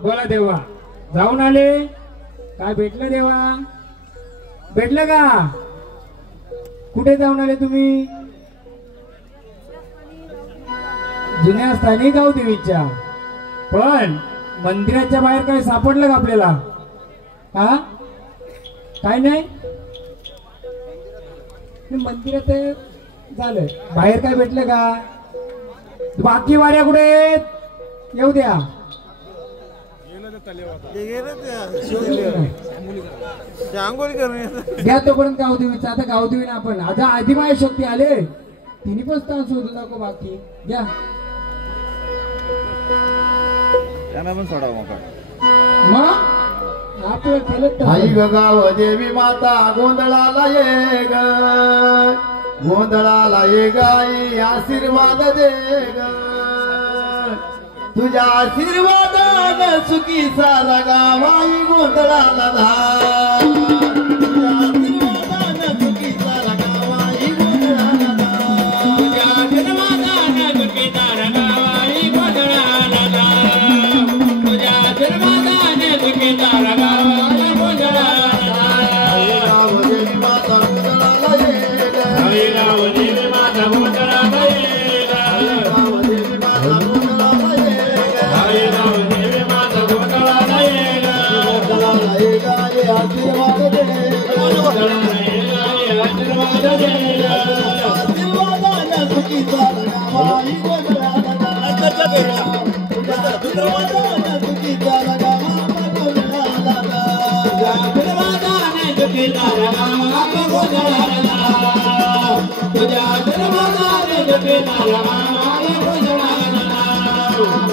बोला देवा जाऊन आले काय भेटलं देवा भेटलं का कुठे जाऊन आले तुम्ही जुन्या स्थानिक गाव देवीच्या पण मंदिराच्या बाहेर काय सापडलं का आपल्याला हा काय नाही मंदिरात झालं बाहेर काय भेटलं का बाकी वाड्या कुठे येऊ द्या द्या तोपर्यंत गावदेवीचा आता गावदेवीने आपण आता आदिमाय शक्ती आले तिने पण स्थान शोधू नको बाकी द्या पण सोडा मग आपलं केलं आई ग गाव देवी माता गोंधळाला ये ग गोंधळाला ये गाई आशीर्वाद दे ग तुझ्या आशीर्वादानं सुखी सारा गाव आई गोंधळाला धार तुझ्या आशीर्वादानं सुखी सारा गाव आई गोंधळाला धार तुझ्या आशीर्वादानं सुखी सारा गाव आई गोंधळाला धार तुझ्या आशीर्वादानं सुखी सारा गाव आई गोंधळाला धार गाव देवी माता गोंधळाला ये ग गाव देवी माता गोंधळाला ये ग गाव देवी माता गोंधळाला ये आशीर्वाद दे आशीर्वाद दे आशीर्वादानं सुखी सारा गाव आई गोंधळाला धार आशीर्वादानं सुखी सारा गाव आई गोंधळाला धार आशीर्वादानं सुखी सारा गाव आई गोंधळाला धार तुझ्या आशीर्वादानं सुखी सारा गाव आई गोंधळाला धार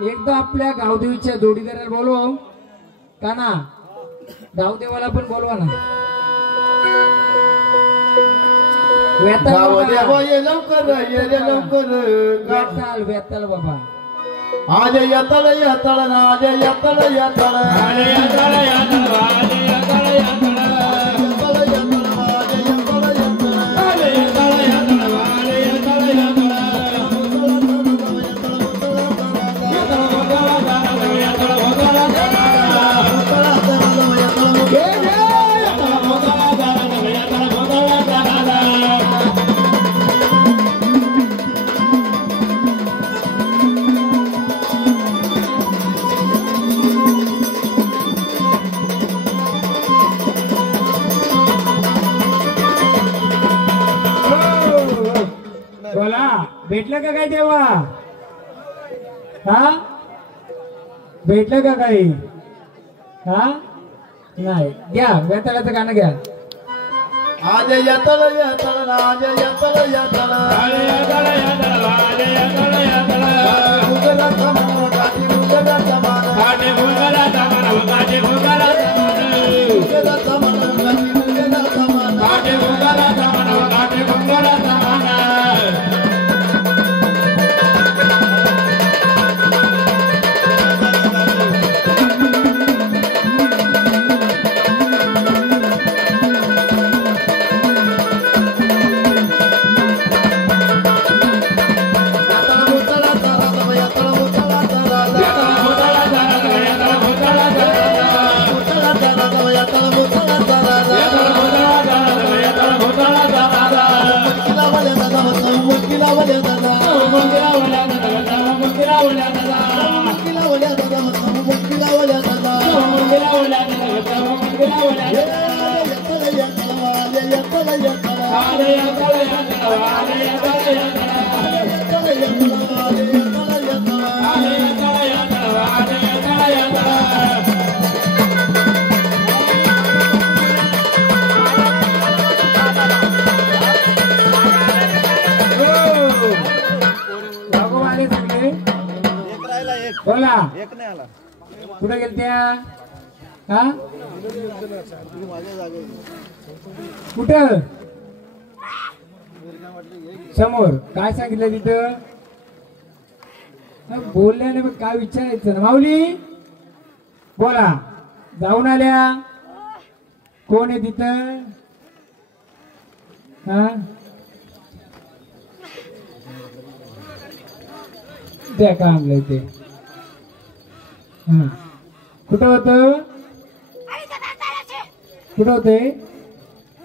एकदा आपल्या गावदेवीच्या जोडीदाराला बोलवा का ना गावदेवाला पण बोलवा ना लवकर वेताल बाबा आज येताल येताल ना आज येताल येताल बोला भेटलं का काय तेव्हा हा भेटलं का काही हा नाही घ्या वेताळाचं गाणं घ्या आज येतळ येतळ आज येतळ येतळ एक नाही आला कुठे गेलत्या हा माझ्या जागे कुठं समोर काय सांगितलं तिथं बोलल्याने मग काय विचारायचं ना माऊली बोला जाऊन आल्या कोण आहे तिथं हा द्या का आणलंय ते हा कुठं होत कुठं होते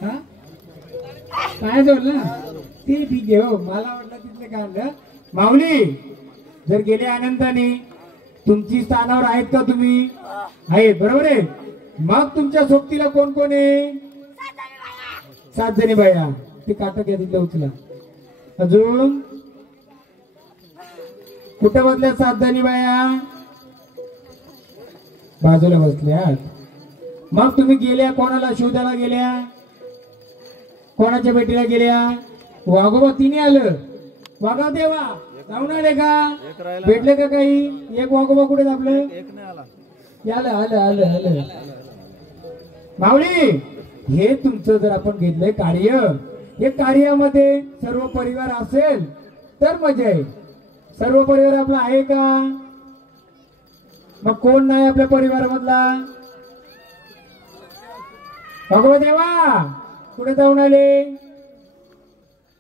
हा काय जोडलं ते ठीक आहे हो मला वाटलं तिथलं काय आणलं माऊली जर गेले आनंदाने तुमची स्थानावर आहेत का तुम्ही आहेत बरोबर आहे मग तुमच्या सोबतीला कोण कोण आहे 7 जणी बाया ते काटक आहे तिथलं उचला अजून कुठं बसल्या 7 जणी बाया बाजूला बसल्या मग तुम्ही गेल्या कोणाला शोधायला गेल्या कोणाच्या भेटीला गेल्या वाघोबा तिने आलं वाघा देवा जाऊन आले का भेटले का काही एक वाघोबा कुठे आपलं एक नाही आला आलं आलं आलं आलं माऊली हे तुमचं जर आपण घेतलंय कार्य हे कार्यामध्ये सर्व परिवार असेल तर मजा आहे सर्व परिवार आपला आहे का मग कोण नाही आपल्या परिवारामधला वाघोबा देवा कुठे जाऊन आले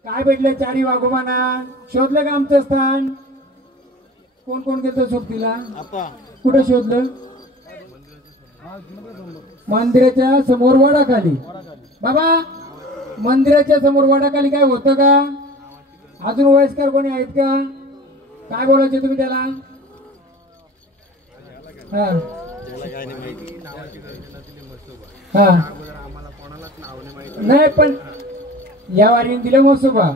काय भेटलं 4 वाघोबांना शोधलं का आमचं स्थान कोण कोण गेलं सोबतीला आता कुठं शोधलं मंदिराच्या समोर वडाखाली बाबा मंदिराच्या समोर वडाखाली काय होतं का अजून वयस्कर कोणी आहेत का काय बोलायचे तुम्ही त्याला हा हा नाही पण या वारीने दिलं मोसोबा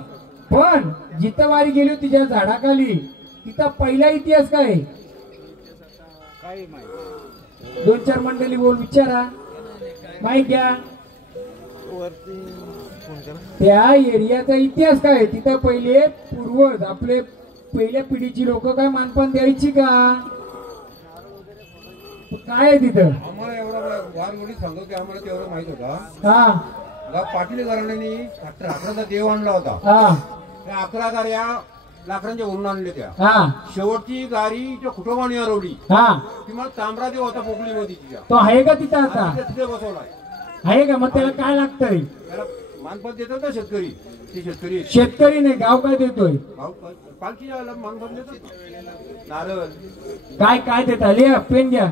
पण जिथं वारी गेली होती ज्या झाडाखाली तिथं पहिला इतिहास काय 2-4 मंडळी बोल विचारा माहिती घ्या त्या एरियाचा इतिहास काय तिथं पहिले पूर्वज आपले पहिल्या पिढीची लोक काय मानपान द्यायची का काय आहे तिथं आम्हाला एवढा वार एवढी सांगतो की आम्हाला तेवढं माहित होता हा पाटील घराण्याने लाकडाचा देव आणला होता हा त्या 11 गाड्या लाकडांच्या वरून आणल्या त्या हा शेवटची गाडी त्या कुटुंबाने हरवली हा ती मला तांबरा देव होता पोकली मध्ये तिच्या तो आहे का तिथं आता तिथे बसवलाय आहे का मग त्याला काय लागतंय त्याला मानपत देतात ना शेतकरी ते शेतकरी आहेत. शेतकरी नाही गाव काय देतोय पालखी मानपत देतात नारळ काय काय देता लिहा पेन घ्या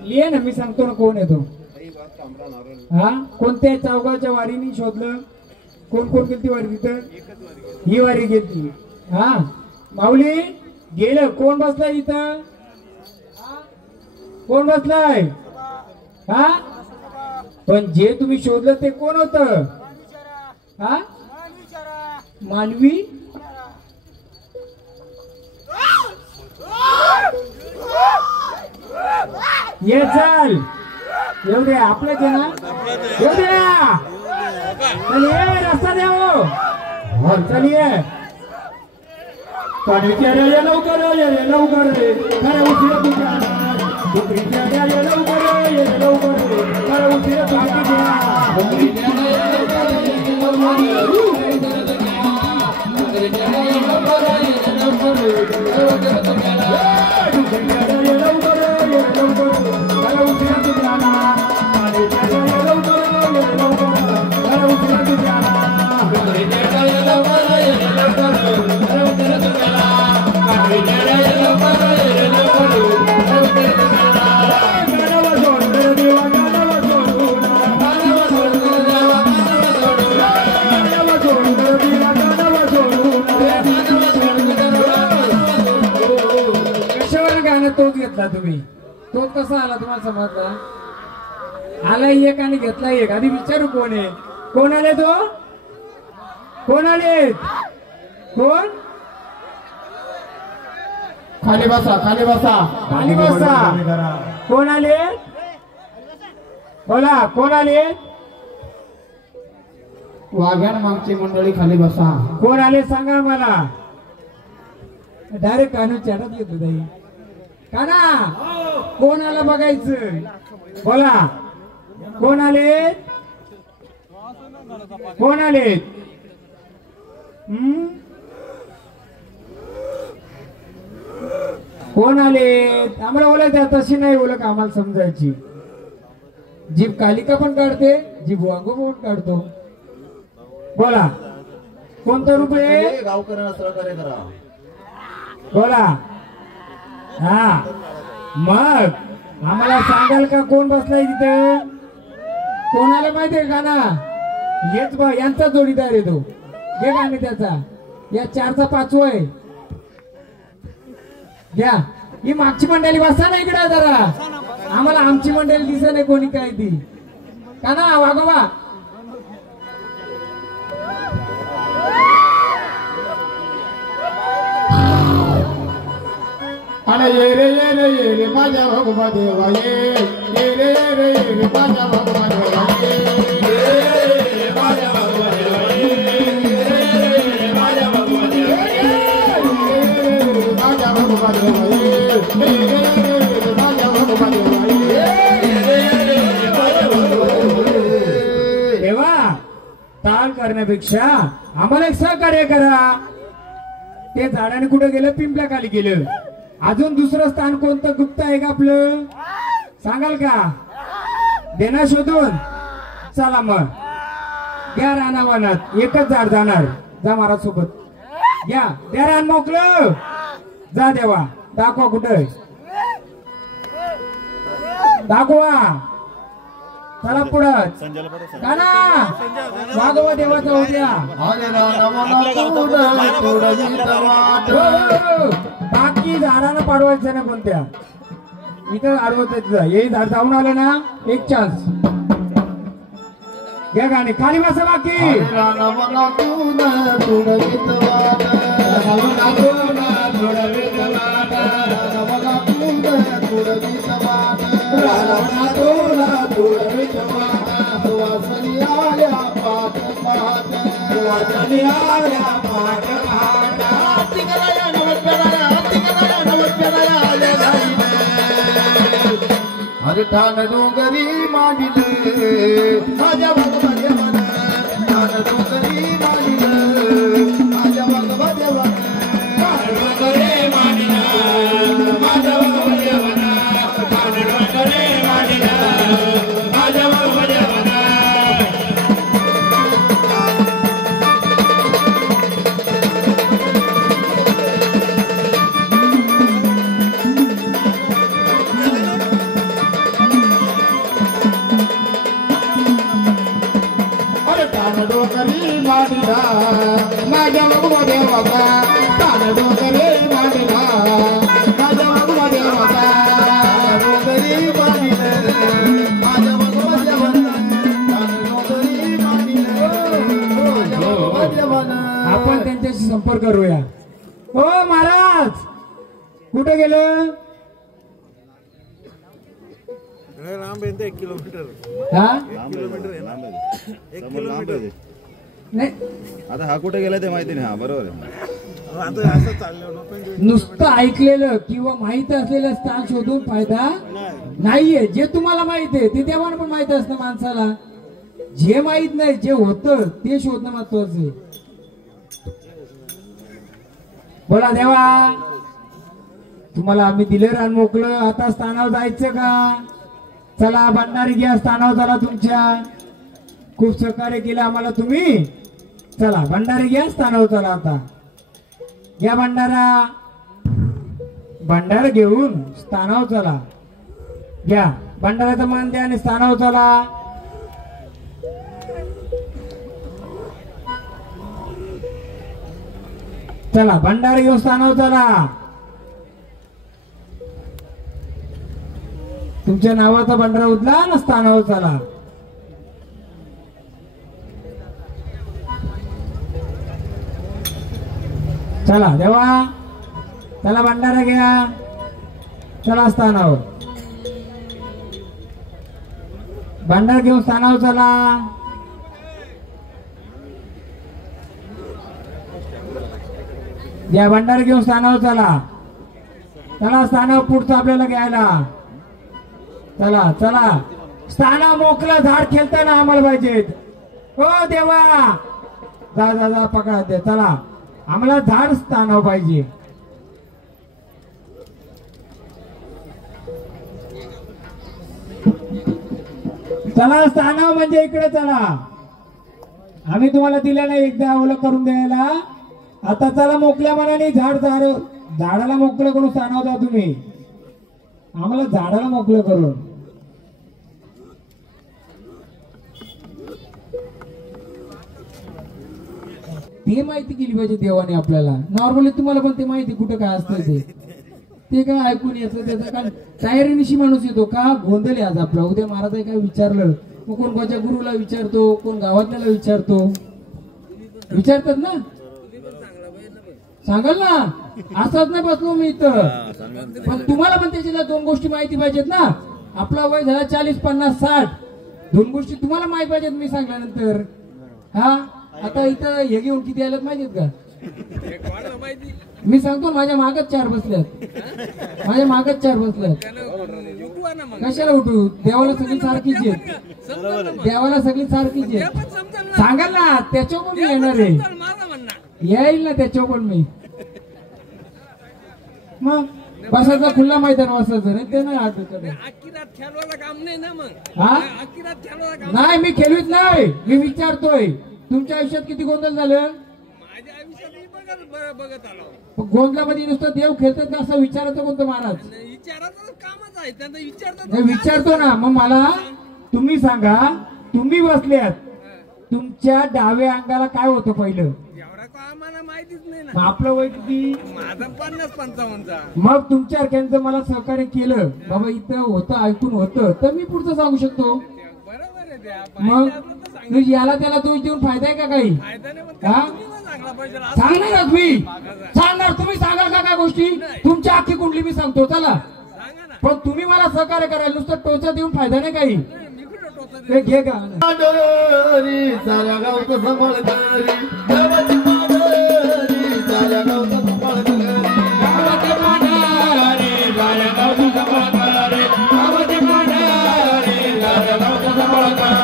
लिहा ना मी सांगतो ना कोण येतो दही भात तांबरा नारळ हा कोणत्या चौगावच्या वारीने शोधलं कोण कोण गेली वारी तिथं ही वारी गेली हा माऊली गेलं कोण बसलाय इथं कोण बसलाय हा पण जे तुम्ही शोधलं ते कोण होत हा मानवी ये चल येऊ द्या आपल्याच आहे ना येऊ द्या चल ये रस्ता द्या हो चल ये पाणीच्या रे लवकर ये लवकर रे खरं उशीर तुझ्या डुकरीच्या रे लवकर ये लवकर रे खरं उशीर तोच घेतला तुम्ही तो कसा आला तुम्हाला समजला आला एक आणि घेतला एक आधी विचारू कोण आहे कोण आले तो कोण आले कोण खाली बसा खाली बसा खाली बसा कोण आले बोला कोण आले वाघ्यान मागची मंडळी खाली बसा कोण आले सांगा मला डायरेक्ट कानू चॅटात घेतो ताई. काना कोण आला बघायचं. बोला कोण आले कोण आले. कोण आले आम्हाला बोलायचं. तशी नाही ओळख आम्हाला समजायची. जीभ कालिका पण काढते जीभ वांगो पण काढतो. बोला कोणतं रूप आहे. गावकऱ्यांना सहकार्य करा. बोला हा मग आम्हाला सांगाल का कोण बसलाय तिथे. कोणाला माहितीये का ना. हेच बा यांचा जोडीदार आहे तो. घे गाणे त्याचा. या 4चा 5 आहे. घ्या ही मागची मंडळी बसा ना इकडे जरा. आम्हाला आमची मंडळी दिसत नाही कोणी काय ती. का ना वागोबा. अरे ये रे माझ्या भगवा देवा ये रे माझ्या भगवा देवा ये माझ्या भगवा देवा ये माझ्या भगवा देवा ये माझ्या भगवा देवा ये माझ्या भगवा देवा देवा ताल करण्यापेक्षा आम्हाला एक सहकार्य करा. ते झाडाने कुठे गेलं. पिंपल्या खाली गेलं. अजून दुसरं स्थान कोणतं गुप्त आहे का आपलं. सांगाल का. देना शोधून. चला मग घ्या रानावनात. एकच झाड जाणार. जा महाराज सोबत घ्या. द्या रान मोकलं. जा देवा दाखवा कुठं. दाखवा. चला पुढं. काना वागवा देवाचा उद्या. बाकी झाडांना पाडवायचं ना कोणत्या. इथं अडवत हे झाड जाऊन आलं ना एक चान्स. घ्या गाणी खाली बसा. बाकी अरे ठाण डोंगरी मांडिले माझ्या भगवा देवानं. ठाण डोंगरी मांडिले माझ्या भगवा देवानं. ठाण डोंगरी मांडिले माझ्या भगवा देवानं. ठाण डोंगरी मांडिले माझ्या भगवा देवानं. डोकरी मांडला माझ्या भगवा देवाचा. तान डोकरी मांडला माझ्या भगवा देवाचा. डोंगरी मांडिले माझ्या भगवा देवानं. ठाण डोंगरी मांडिले माझ्या भगवा देवानं. आपण त्यांच्याशी संपर्क करूया. हो महाराज कुठे गेलं. लांब आहे 1 किलोमीटर. हा 1 किलोमीटर आहे लांब आहे. 1 किलोमीटर नाही आता हा कुठे गेला ते माहिती नाही. हा बरोबर आहे. आता असं चाललं. नुसतं ऐकलेलं किंवा माहित असलेलं स्थान शोधून फायदा नाहीये. जे तुम्हाला माहित आहे ते देवाला पण माहित असतं माणसाला. जे माहित नाही जे होतं ते शोधणं महत्वाचं आहे. बोला देवा तुम्हाला आम्ही दिलं रान मोकळं. आता स्थानावर जायचं का. चला भंडारी घ्या. स्थानावर चला. तुमच्या खूप सहकार्य केलं आम्हाला तुम्ही. चला भंडारी घ्या. स्थानावर चला. आता घ्या भंडारा. भंडारा घेऊन स्थानावर चला. घ्या भंडाराचा मान द्या आणि स्थानावर चला. चला भंडारा घेऊन स्थानावर चला. तुमच्या नावाचा भंडारा उचला ना स्थानावर चला. चला देवा चला भंडारा घ्या. चला स्थानावर. भंडारा घेऊन स्थानावर चला. या भंडार घेऊन स्थानावर चला. चला स्थानावर पुढचं आपल्याला घ्यायला. चला चला स्थाना मोकळं झाड खेळताना आम्हाला पाहिजेत. हो देवा जा जा जा पकडा दे. चला आम्हाला झाड स्थानावर पाहिजे. चला स्थानावर म्हणजे इकडे चला. आम्ही तुम्हाला दिल्या नाही एकदा ओळख करून द्यायला. आता चला मोकळ्या मनाने झाडाला मोकळं करून स्थानावर जा तुम्ही. आम्हाला झाडाला मोकळं करून. ते माहिती केली पाहिजे देवाने आपल्याला. नॉर्मली तुम्हाला पण ते माहिती कुठं काय असतं ते काय ऐकून यायचं त्याचा काय तयारीनिशी माणूस येतो का. गोंधळ आज आपला. उद्या महाराज काय विचारलं मग कोण कोणत्या गुरुला विचारतो, कोण गावातल्याला विचारतो. विचारतात ना. सांगाल ना. असंच नाही बसलो मी इथं. पण तुम्हाला पण त्याच्या दोन गोष्टी माहिती पाहिजेत ना. आपला वय झाला 40, 50, 60. दोन गोष्टी तुम्हाला माहिती पाहिजेत मी सांगल्यानंतर. हा आता इथं हे घेऊन किती आल्यात माहितीत का. मी सांगतो माझ्या मागच 4 बसल्यात. माझ्या मागच 4 बसल्यात. कशाला उठू. देवाला सगळी सारखीच आहेत. देवाला सगळी सारखीच आहेत. सांगाल ना त्याच्यावर पण मी येणार आहे. येईल ना त्याच्यावर पण मी. मग बसायचा खुल्ला मैदान बसायचं नाही ते नाही आठवत. नाही मी खेळवीत नाही. मी विचारतोय तुमच्या आयुष्यात किती गोंधळ झालं. गोंधळामध्ये नुसतं देव खेळतात का असं विचारायचं कोणतं महाराज. विचारतो ना. मग मला तुम्ही सांगा. तुम्ही बसल्यात तुमच्या डाव्या अंगाला काय होतं पहिलं. आपलं वय किती. माझं 50-55. मग तुमच्या अर्ख्यांचं मला सहकार्य केलं बाबा इथं होतं ऐकून होतं तर मी पुढचं सांगू शकतो. मग याला त्याला दोष देऊन फायदा आहे का काही. सांगणार मी सांगणार. तुम्ही सांगाल का काय गोष्टी. तुमच्या अख्खी कुंडली मी सांगतो. चला पण तुम्ही मला सहकार्य करायला नुसतं टोचा देऊन फायदा नाही काही. घे का साऱ्या गावचं सांभाळ करी. गावाची मांडरी साऱ्या गावचं सांभाळ करी. गावाचे मांडरी साऱ्या गावचं सांभाळ करी. गावाचे मांडरी साऱ्या गावचं सांभाळ करी.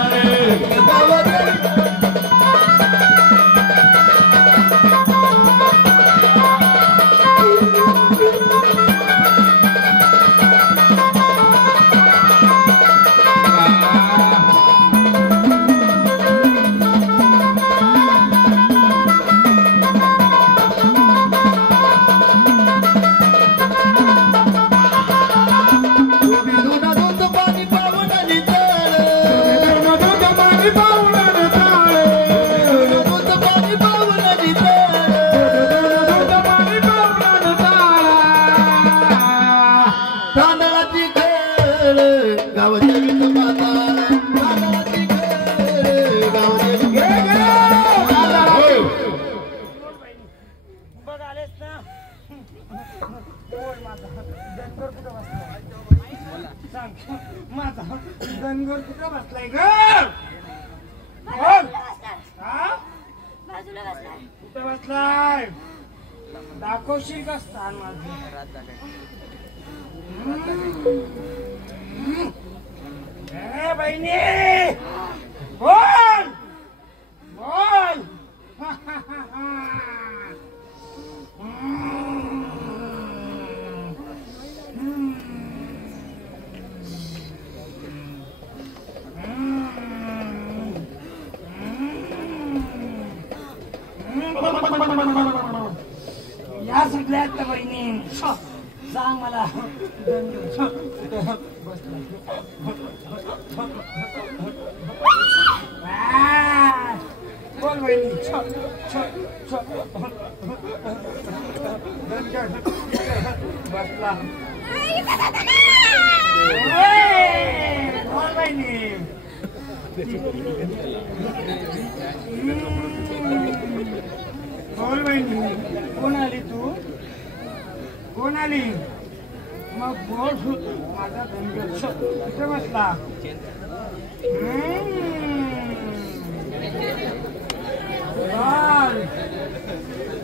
धनगर कुठं बसलाय ग. कुठं बसलाय दाखवशील का स्थान माझं. बहिणी बोल बोल. या सगळ्यात बहिणी सांग मला. बोल बहिणी. बसला बोल बहिणी. बोल बहिणी. कोण आली तू. कोण आली. मग बोल. माझा धनगर कुठे बसला.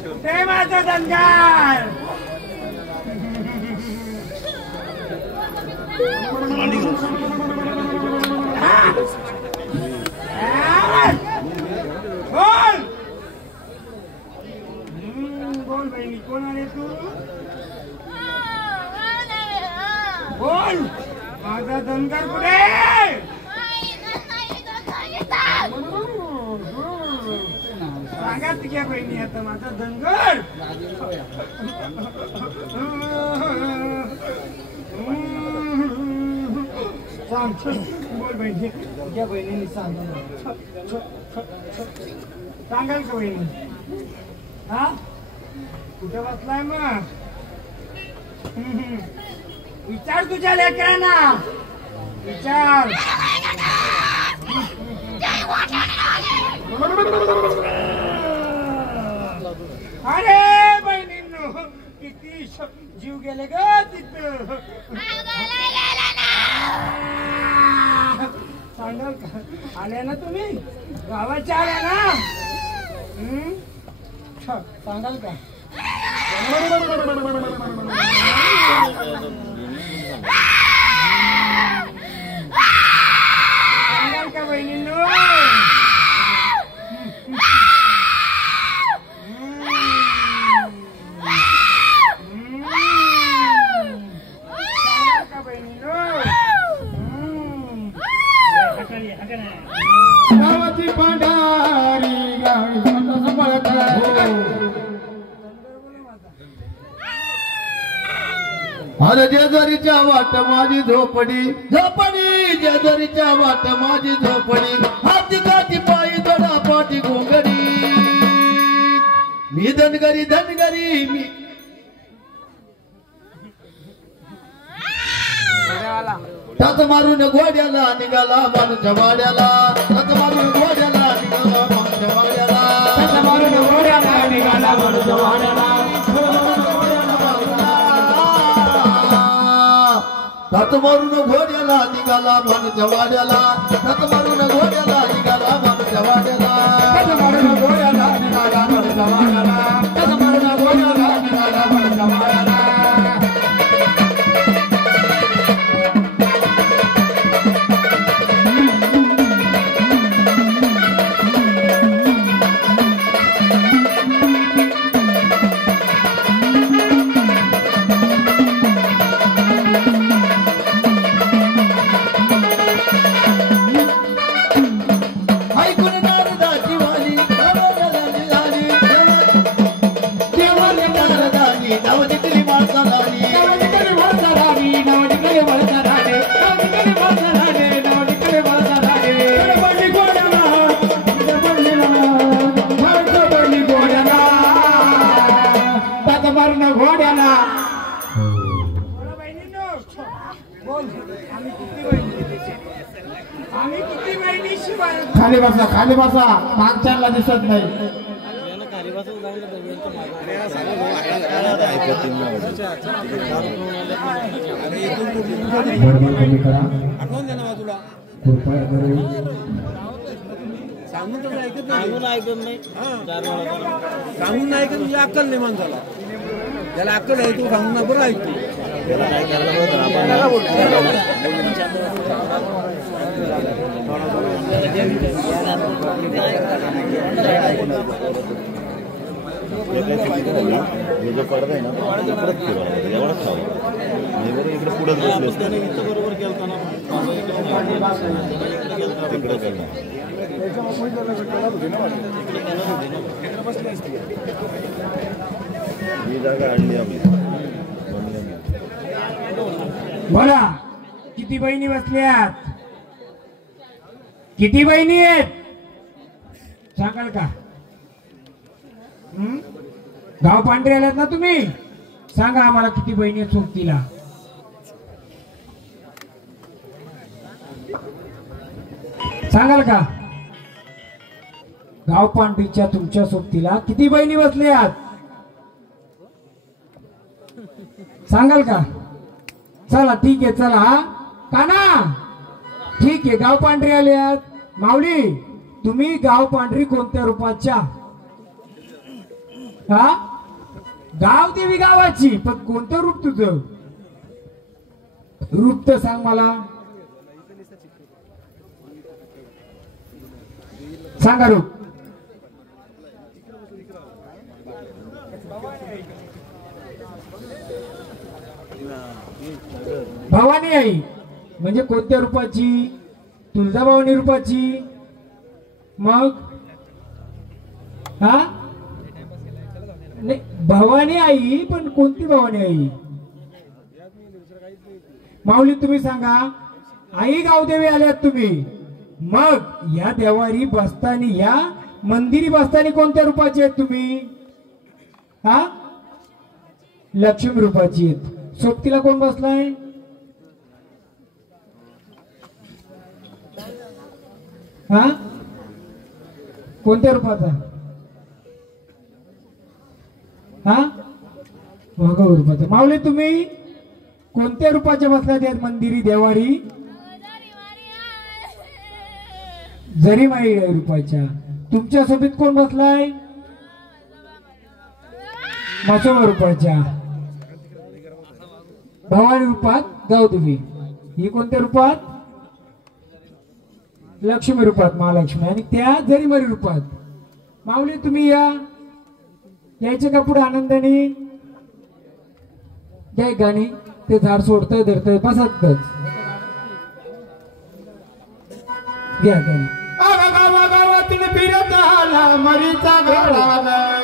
कुठे माझा धनगर बोल बोल बहिणी कोण आहे तू बोल माझा धनगर कुठे सांगा तुझ्या बहिणी आता माझा धनगर सांग बोल बहिणी तुझ्या बहिणीने सांगाल का बहिणी हा कुठे बसलाय मग विचार तुझ्या लेकरांना विचार अरे बहिणींनो किती जीव गेले ग तिथं सांगाल का आल्या ना तुम्ही गावाच्या आल्या ना सांगाल का सांगाल का बहिणींनो गावाची पांढारी गावी अरे जेजुरीच्या वाट माझी झोपडी झोपडी जेजुरीच्या वाट माझी झोपडी हाती काठी पायी दोडा पाठी घोंगडी मी धनगरी धनगरी मी तात मारून घोड्याला निघाला मानच्या वाड्याला तात मारून घोड्याला निघाला मानच्या वाड्याला तात मारून घोड्याला निघाला मानच्या वाड्याला तात मारून घोड्याला निघाला मानच्या वाड्याला तात मारून घोड्याला निघाला मानच्या वाड्याला तात मारून घोड्याला निघाला मानच्या वाड्याला तात मारून घोड्याला निघाला मानच्या वाड्याला खाली बसा मागच्याला दिसत नाही सांगून ऐकत नाही सांगून ऐकत तुझी अक्कल नाही माणसाला त्याला अक्कल आहे तू सांगून ना बरं ऐकतो जो पडदा आहे ना परत फिरवा एवढा खावा बरोबर इकडे पुढे बरोबर गेलताना ही जागा आणली आम्ही बोला किती बहिणी बसल्यात किती बहिणी आहेत सांगाल का गाव पांढरे आल्यात ना तुम्ही सांगा आम्हाला किती बहिणी आहेत सोबतीला सांगाल का गाव पांढरीच्या तुमच्या सोबतीला किती बहिणी बसल्यात सांगाल का चला ठीक आहे चला काना ठीक आहे गाव पांढरी आल्यात माऊली तुम्ही गाव पांढरी कोणत्या रूपाच्या हा गाव देवी गावाची, पण कोणतं रूप तुझं? रूप तर सांग मला, सांगा रूप. भवानी आई म्हणजे कोणत्या रूपाची? तुळजाभवानी रूपाची. मग हा नाही, भवानी आई, पण कोणती भवानी आई? माऊली तुम्ही सांगा. आई गावदेवी आल्यात तुम्ही, मग या देवारी बसतानी, या मंदिरी बसतानी कोणत्या रूपाची आहेत तुम्ही? हा लक्ष्मी रूपाची आहेत. सोबतीला कोण बसलाय? हा कोणत्या रूपाचा? हा वाघोबा रूपाचा. माऊली तुम्ही कोणत्या रूपाच्या बसलात यात मंदिरी देवारी? जरीमाई रूपाच्या. तुमच्या सोबत कोण बसलाय? मासोबा रूपाच्या. भवानी रूपात गावदेवी. ही कोणत्या रूपात? लक्ष्मी रूपात महालक्ष्मी. आणि त्या जरीमाई रूपात. माऊली तुम्ही यायचे का पुढे आनंदाने? जय गाणी ते झाड सोडतंय धरतंय बसतच घ्या गाणी.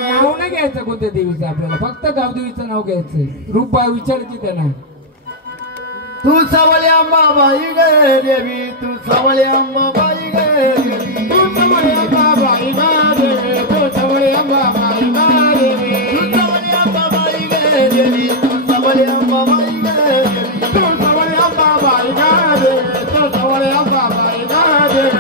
नाव नाही घ्यायचं कोणत्या देवीचं आपल्याला, फक्त गावदेवीचं नाव घ्यायचं. रूप विचारायची त्यांना. तू सवली अंबाबाई गे देवी, तू सवली अंबाबाई गे देवी, तू सवली अंबाबाई गे देवी, तू सवली अंबाबाई गे देवी, तू सवली अंबाबाई गे देवी, तू सवली अंबाबाई गे देवी, तू सवली अंबाबाई गे देवी, तू सवली अंबाबाई गे देवी.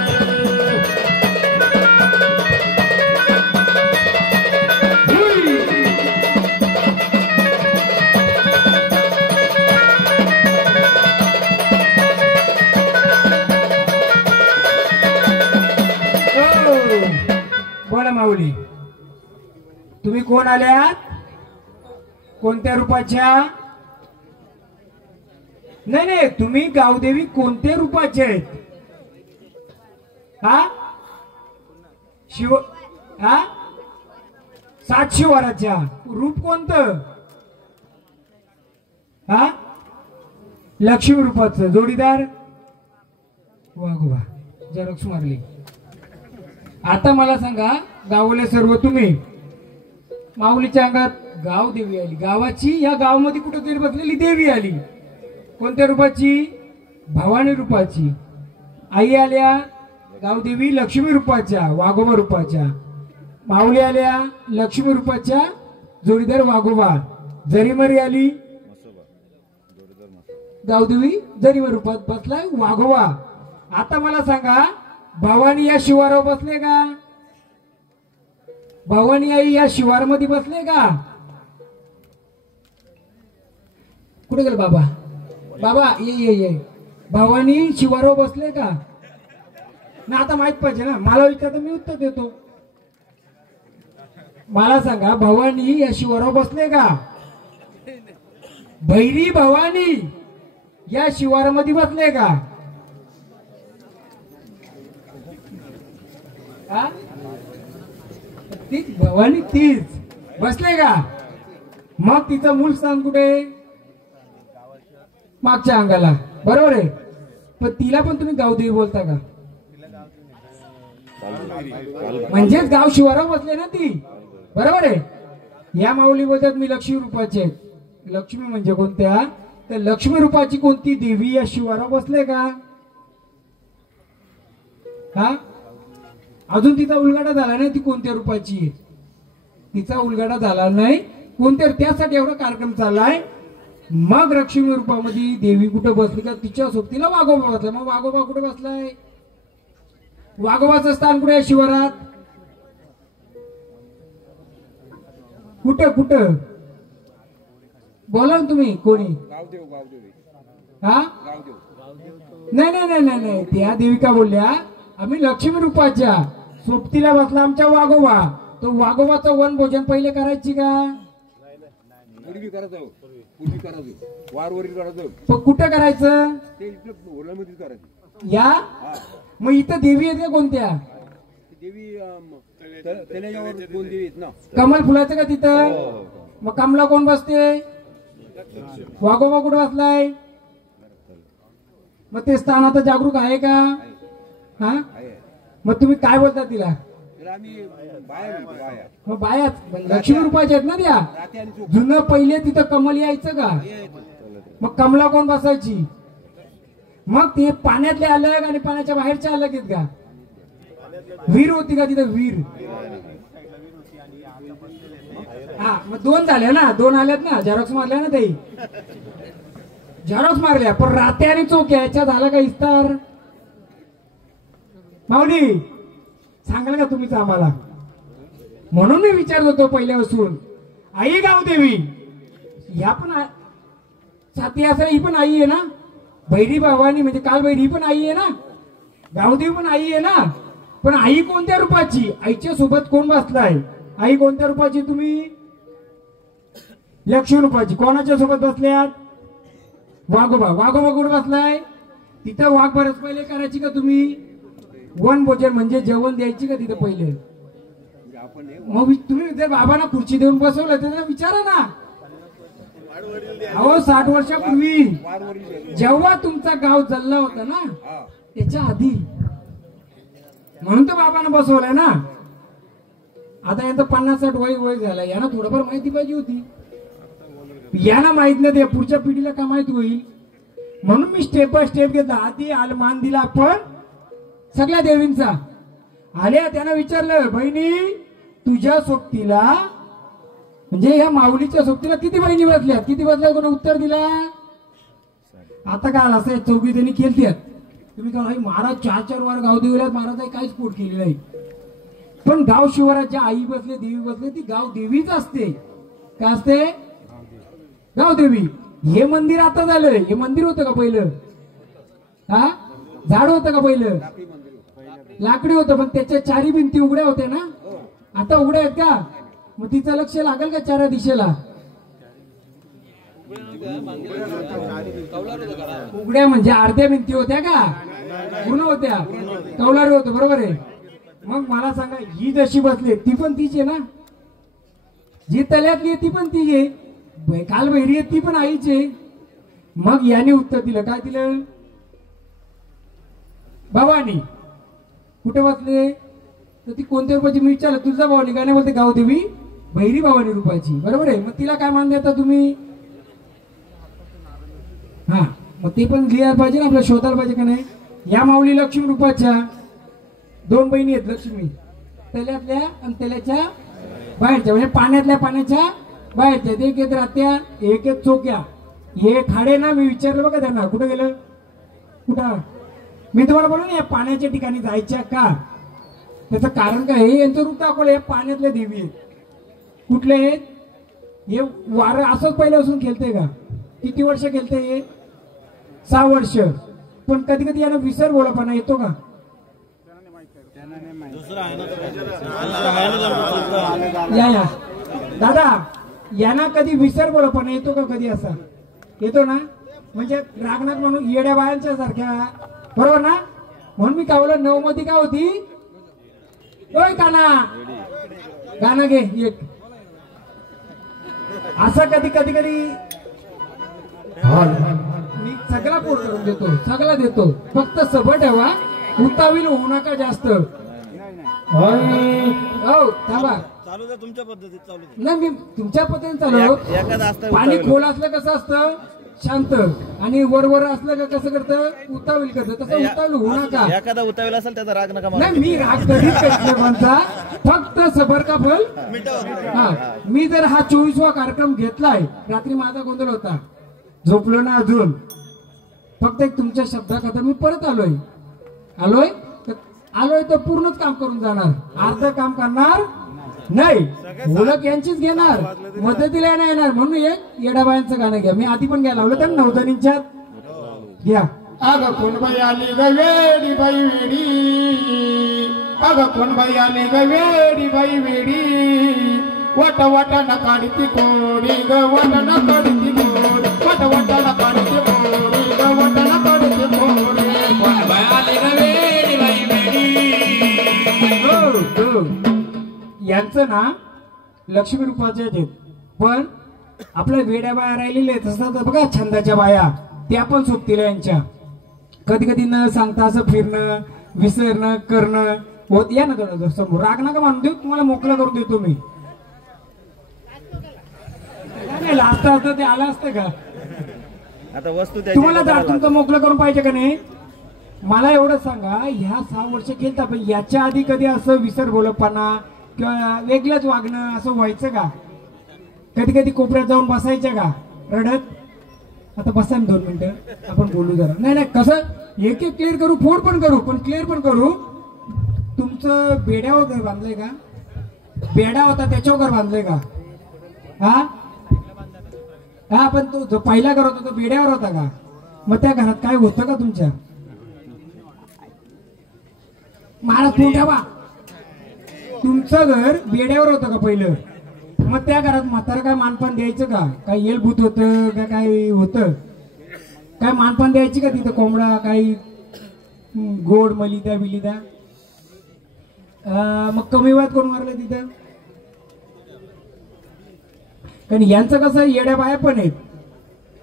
बोला माऊली तुम्ही कोण आल्यात? कोणत्या रूपाच्या? नाही नाही, तुम्ही गावदेवी कोणत्या रूपाचे आहेत? हा शिव हा 7 शिवाराच्या. रूप कोणतं? हा लक्ष्मी रूपाचं. जोडीदार वाघोबा. झेरॉक्स मारली. आता मला सांगा गावले सर्व तुम्ही, माऊलीच्या अंगात गाव देवी आली. गावाची या गावामध्ये कुठेतरी बसलेली देवी आली. कोणत्या रूपाची? भवानी रूपाची. आई आल्या गावदेवी लक्ष्मी रूपाच्या, वाघोबा रूपाच्या. माऊली आल्या लक्ष्मी रूपाच्या, जोडीदार वाघोबा. जरीमरी आली गावदेवी जरीमरी रूपात बसलाय वाघोबा. आता मला सांगा भवानी या शिवारावर बसले का? भवानी आई या शिवारमध्ये बसले का? कुठे गेले बाबा? बाबा ये. भवानी शिवारावर बसले का? ना आता माहित पाहिजे ना, मला विचारतो मी उत्तर देतो. मला सांगा भवानी या शिवारावर बसले का? भैरी भवानी या शिवारामध्ये बसले का? तीच भवानी तीच बसले का? मग तिचं मूळ स्थान कुठे? मागच्या अंगाला. बरोबर आहे. पण तिला पण तुम्ही गावदेवी बोलता का? म्हणजेच गाव शिवारावर बसले ना ती. बरोबर आहे. या माऊली बोलतात मी लक्ष्मी रूपाचे. लक्ष्मी म्हणजे कोणत्या? तर लक्ष्मी रूपाची कोणती देवी या शिवारावर बसले का? हा अजून तिचा उलगडा झाला नाही ती कोणत्या रूपाची आहे. तिचा उलगडा झाला नाही कोणत्या, त्यासाठी एवढा कार्यक्रम चाललाय. मग लक्ष्मी रूपामध्ये देवी कुठे बसली का? तिच्या सोबतीला वाघोबा बसला. मग वाघोबा कुठे बसलाय? वाघोबाचं स्थान कुठे आहे शिवारात? कुठं कुठं बोला ना तुम्ही. कोणी? हा नाही नाही नाही नाही नाही, त्या देविका बोलल्या आम्ही लक्ष्मी रूपाच्या. सोबतीला बसला आमच्या वाघोबा. तो वाघोबाचं वन भोजन पहिले करायची का? पूर्वी करायचं पूर्वी करायचं वारवरी करायचं पण कुठं करायचं? ते इकडे ओरल्यामध्येच करायचं. या मग इथं देवी आहेत का कोणत्या? देवी त्याच्यावर 2 देवी आहेत ना. कमल फुलाचं का तिथं? मग कमला कोण बसते? वाघोबा कुठं बसलाय? मग ते स्थान आता जागरूक आहे का? हा मग तुम्ही काय बोलता तिला? त्याला आम्ही बाया म्हणतो बाया. मग बायाच लक्ष्मी रूपाच्या आहेत ना त्या. रात्री आणि चोख जुनं पहिले तिथं कमल यायचं का? मग कमला कोण बसायची? मग ते पाण्यातले अलग आणि पाण्याच्या बाहेरच्या अलग आहेत का? वीर होती का तिथं वीर? हा मग 2 झाल्या ना, 2 आल्यात ना, झेरॉक्स मारल्या ना ताई, झेरॉक्स मारल्या. पण रात्या आणि चोक्या याच्या झाला का विस्तार? माऊली सांगाल का तुम्हीच आम्हाला? म्हणून मी विचारत होतो पहिल्यापासून. आई गावदेवी ह्या पण साथी असं ही पण आई आहे ना. भैरी भवानी म्हणजे कालभैरी ही पण आई आहे ना. गावदेवी पण आई आहे ना. पण आई कोणत्या रूपाची? आईच्या सोबत कोण बसलाय? आई कोणत्या रूपाची? तुम्ही लक्ष्मी रूपाची. कोणाच्या सोबत बसल्यात? वाघोबा. वाघोबा कुठे बसलाय? तिथं वाघ बरंच पहिले करायची का तुम्ही? वन भोजन म्हणजे जेवण द्यायची का तिथं पहिले? मग तुम्ही जर बाबांना खुर्ची देऊन बसवलं तर विचारा ना. अहो 60 वर्षापूर्वी जेव्हा तुमचा गाव जल्ला होता ना त्याच्या आधी, म्हणून तर बाबांना बसवलंय ना. आता यांचं 50-60 वय झालं. यांना थोडंफार माहिती पाहिजे होती. यांना माहित नाही, पुढच्या पिढीला का माहित होईल? म्हणून मी स्टेप बाय स्टेप घेतला. आधी मान दिला आपण सगळ्या देवींचा. आल्या त्यांना विचारलं, बहिणी तुझ्या सोबतीला म्हणजे ह्या माऊलीच्या सोबतीला किती बहिणी बसल्यात? किती बसल्या? कोणी उत्तर दिला? आता काय असं 4 जणी केलत्यात. तुम्ही का महाराज 4 वार गाव देवीला महाराज काहीच पोट केली नाही. पण गाव शिवाराच्या आई बसले देवी बसले ती गाव देवीच असते. काय असते? गाव देवी. हे मंदिर आता झालंय. हे मंदिर होतं का पहिलं? हा झाड होतं का पहिलं? लाकडी होतं. पण त्याच्या 4 भिंती उघड्या होत्या ना. आता उघड्या आहेत का? मग तिचं लक्ष लागेल का 4 दिशेला? उघड्या म्हणजे अर्ध्या भिंती होत्या का? पूर्ण होत्या. कौलारू होतं. बरोबर आहे. मग मला सांगा ही जशी बसली ती पण तीच आहे ना. जी तल्यातली आहे ती पण तीच आहे. कालभैरी आहे ती पण आईच आहे. मग याने उत्तर दिलं. काय दिलं? भवानी. कुठे बसले? तर ती कोणत्या रूपाची? मी विचारलं तुझा भवानी काय? नाही बोलते गावदेवी भैरी भवानी रूपाची. बरोबर आहे. मग तिला काय मान देता तुम्ही? हा मग ते पण लिहायला पाहिजे ना, आपल्याला शोधायला पाहिजे का नाही? या माऊली लक्ष्मी रूपाच्या 2 बहिणी आहेत लक्ष्मी. तल्यातल्या आणि तल्याच्या बाहेरच्या म्हणजे पाण्याच्या बाहेरच्या. एक येत रात्या, एक येत चोक्या. हे खाडे ना. मी विचारलं बघा त्यांना कुठं गेलं? कुठं? मी तुम्हाला बोललो ना या पाण्याच्या ठिकाणी जायच्या का? त्याचं कारण काय आहे? यांचं रूप दाखवलं. हे पाण्यातल्या देवी आहेत. कुठले आहेत? हे वार असंच पहिल्यापासून खेळते का? किती वर्ष खेळते हे? 6 वर्ष. पण कधी कधी यांना विसर बोलापणा येतो का? या दादा यांना कधी विसर बोलापणा येतो का? कधी असा येतो ना. म्हणजे रागनाथ म्हणून येड्या बायांच्या सारख्या. बरोबर ना. म्हणून मी काय बोललो 9 मध्ये काय होती? ओय काना गाणं घे एक. असं कधी मी सगळा पोट करून देतो. सगळा देतो. फक्त सभा ठेवा. उतावील होऊ नका जास्त. हो थांबा. चालू द्या तुमच्या पद्धतीत चालू द्या. नाही मी तुमच्या पद्धतीने चालू. पाणी खोल असलं कसं असतं? शांत. आणि वर असलं का कसं करतं? उतावील करतं. तसं उतावील होऊ नका. एखादा उतावील असेल त्याचा राग नका. नाही मी राग कधीच करत नाही म्हणता. फक्त सबर का फल. हा मी जर हा 24वा कार्यक्रम घेतलाय. रात्री माझा गोंधळ होता. झोपलो ना अजून. फक्त एक तुमच्या शब्दाकरता मी परत आलोय तर पूर्णच काम करून जाणार. अर्ध काम करणार नाही. ओळख यांचीच घेणार. मदतीला नाही येणार. म्हणून एक येडाबायांचं गाणं घ्या. मी आधी पण घ्यायला लावलं तर 9 जणींच्यात घ्या. अग कोण बाई आली ग वेडी बाई वेडी. अग कोण बाई आली ग वेडी बाई वेडी. वट वटन काढती कोडी ग वटन काढती कोडी वट वटन काढती कोडी ग वटन काढती कोडी कोणबाई आली ग वेडी बाई वेडी. यांचं ना लक्ष्मी रूपाचे आहेत, पण आपल्या वेड्या बाया राहिलेल्या तसं बघा छंदाच्या बाया त्या पण सोबतील यांच्या. कधी कधी न सांगता असं फिरणं विसरणं करणं होत. या ना थोडं समोर राग नका मानून देऊ, तुम्हाला मोकळं करून देतो मी. नाही लाजता असतं ते आलं असतं का आता वस्तू तुम्हाला जर तुमचं मोकळं करून पाहिजे का नाही. मला एवढं सांगा, ह्या 6 वर्ष केलं पण याच्या आधी कधी असं विसर बोलपणा किंवा वेगळंच वागणं असं व्हायचं का? कधी कधी कोपऱ्यात जाऊन बसायचं का रडत? आता बसा ना 2 मिनिटं आपण बोलू जरा. नाही नाही कसं एक एक क्लिअर करू, फोड पण करू पण क्लिअर पण करू. तुमचं बेड्यावर घर बांधलंय का? बेडा होता त्याच्यावर घर बांधलंय का? हा हा पण तो जो पहिला घर होता तो बेड्यावर होता का? मग त्या घरात काय होतं का तुमच्या? महाराज फोन ठेवा. तुमचं घर बेड्यावर होतं का पहिलं? मग त्या घरात म्हातारा काय मानपान द्यायचं का? काय येलभूत होतं का? काय होतं काय? मानपान द्यायची का तिथं? कोंबडा काही गोड मलिदा बिलिदा? मग कमी वयात कोण मारलं तिथं? कारण यांचं कसं येड्या बाया पण आहेत,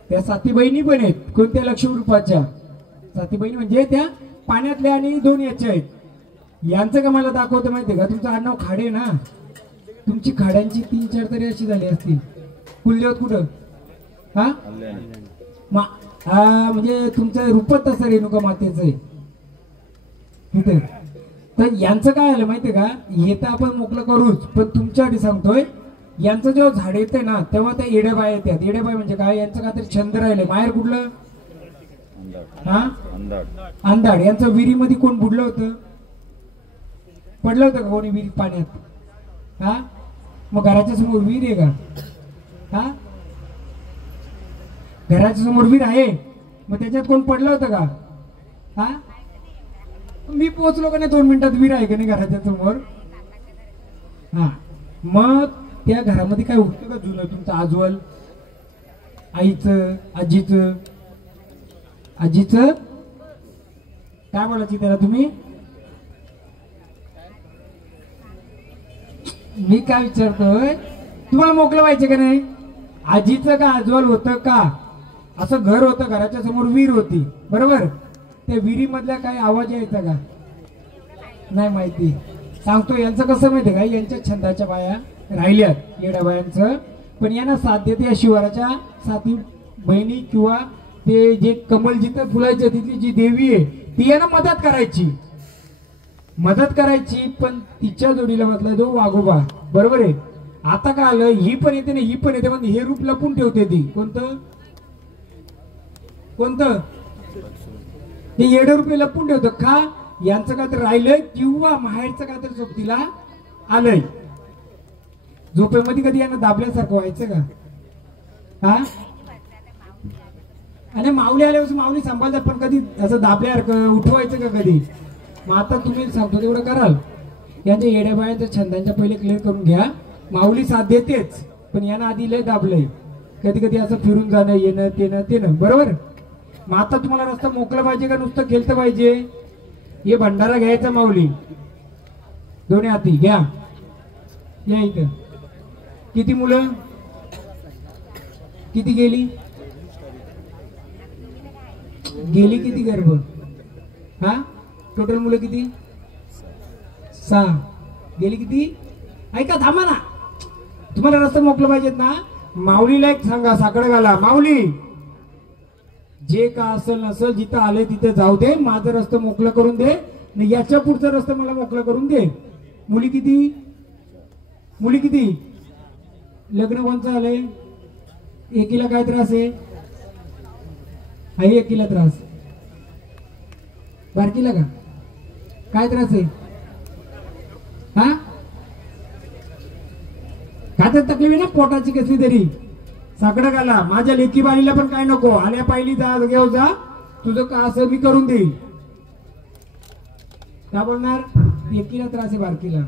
त्या साथी बहिणी पण आहेत. कोणत्या? लक्ष्मी रूपाच्या साथी बहिणी म्हणजे त्या पाण्यातल्या आणि 2 याच्या आहेत. यांचं का मला दाखवतं माहितीये का? तुमचं आडनाव खाडे ना, तुमची खाड्यांची 3-4 तरी अशी झाली असतील. कुलदेवत कुठं? हा म्हणजे तुमचं रूपच तसं रेणुका मातेचं आहे तिथे. तर यांचं काय आलं माहितीये का? हे तर आपण मोकळं करूच, पण तुमच्यासाठी सांगतोय यांचं जेव्हा झाड येते ना तेव्हा त्या येड्याबाई येतात. येड्याबाई म्हणजे काय? यांचं काहीतरी छंद राहिले. माहेर कुठलं? हा अंधाड. यांचं विहिरीमध्ये कोण बुडलं होतं? पडलं होतं का कोणी विहिरीत पाण्यात? हा मग घराच्या समोर विहीर आहे का? हा घराच्या समोर विहीर आहे, मग त्याच्यात कोण पडलं होतं का? हा मी पोहोचलो का नाही 2 मिनिटात? विहीर आहे का नाही घराच्या समोर? हा मग त्या घरामध्ये काय उठतं का जुनं? तुमचं आजवल आईचं आजीचं काय बोलायची त्याला तुम्ही? मी काय विचारतोय, तुम्हाला मोकळं व्हायचं का नाही? आजीचं का आजवल होतं का? असं घर होतं, घराच्या समोर विहीर होती बरोबर. त्या विहिरी मधल्या काही आवाज यायचा का? नाही माहिती. सांगतो यांचं कसं माहितीये का? यांच्या छंदाच्या बाया राहिल्यात येड्या बायांचं, पण यांना साथ देते या शिवाराच्या साथी बहिणी किंवा ते जे कमल जिथं फुलायचं तिथली जी देवी आहे ती यांना मदत करायची पण तिच्या जोडीला म्हटलं जो वाघोबा बरोबर आहे. आता काय आलं, ही पण येते ना ही पण येते, पण हे रूप लपून ठेवते ती. कोणतं हे येडं रूप लपून ठेवतं का? यांचं काय तर राहिलंय किंवा माहेरचं काय तर सोबतीला आलंय. झोपेमध्ये कधी यांना दाबल्यासारखं व्हायचं का? हा आणि माऊली आल्यापासून माऊली सांभाळतात, पण कधी असं दाबल्यासारखं उठवायचं का कधी? मग आता तुम्ही सांगतो तेवढं कराल. यांच्या येड्या बायांच्या छंदांच्या पहिले क्लिअर करून घ्या. माऊली साथ देतेच, पण यांना आधी लय दाबलंय. कधी कधी असं फिरून जाणं येणं तेनं बरोबर. मग आता तुम्हाला रस्ता मोकळा पाहिजे का नुसतं खेळतं पाहिजे? हे भंडारा घ्यायचा माऊली, दोन्ही हाती घ्या. या इथं. किती मुलं? किती गेली किती गर्भ? हा टोटल मुलं किती? 6 गेली. किती? ऐका थांबा ना, तुम्हाला रस्ता मोकळं पाहिजेत ना. माऊलीला एक सांगा, साकडं घाला. माऊली जे का असेल नसेल जिथं आले तिथे जाऊ दे, माझं रस्ता मोकळं करून दे, याच्या पुढचा रस्ता मला मोकळं करून दे. मुली किती? लग्न कोणचं आलंय? एकीला काय त्रास आहे? एकीला त्रास. बारकीला का काय त्रास आहे? हा काय तर तकलीफ ना पोटाची कसली तरी? साकडं घाला. माझ्या लेकी बाळीला पण काय नको, आल्या पाहिली घेऊ जा, तुझं का असं मी करून देईल. काय बोलणार? एकीला त्रास आहे बारकीला.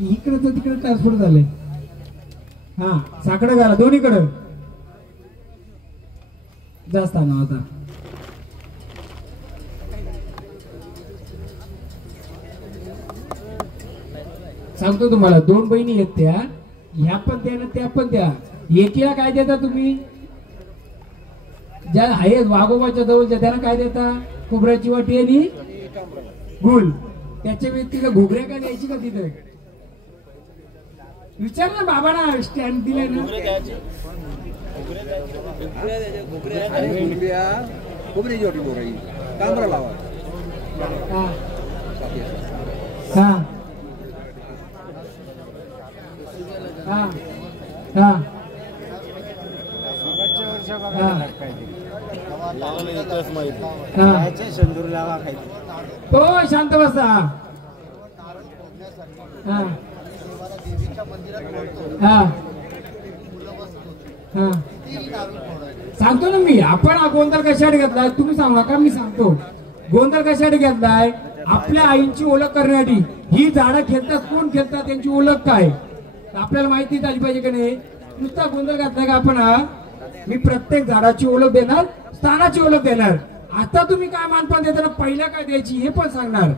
इकडचं तिकडे ट्रान्सफर झालंय. हा साकडं घाला दोन्हीकडं. जास्त आणा आता. सांगतो तुम्हाला, दोन बहिणी आहेत त्या, ह्या पण द्या ना त्या पण द्या. एकीला काय देता तुम्ही? ज्या आहेत वाघोबाच्या जवळच्या त्यांना काय देता? खोबऱ्याची वाटी आणि गुल. त्याच्या व्यक्तीला घुगऱ्या का द्यायची का तिथे? विचार ना बाबांना, स्टँड दिले ना. खोबऱ्याची वाटी बोराई तांबरा लावा. हा हा हा हा तो शांत बसा. हा हा हा सांगतो ना मी. आपण हा गोंधळ कशासाठी घेतलाय तुम्ही सांगू नका, मी सांगतो. गोंधळ कशासाठी घेतलाय? आपल्या आईंची ओळख करण्यासाठी. ही झाडं खेळतात, कोण खेळतात, त्यांची ओळख काय आपल्याला माहिती झाली पाहिजे का नाही? नुसता गोंधळ घातलाय का आपण? मी प्रत्येक झाडाची ओळख देणार, स्थानाची ओळख देणार. आता तुम्ही काय मानपान देताना पहिल्या काय द्यायची हे पण सांगणार.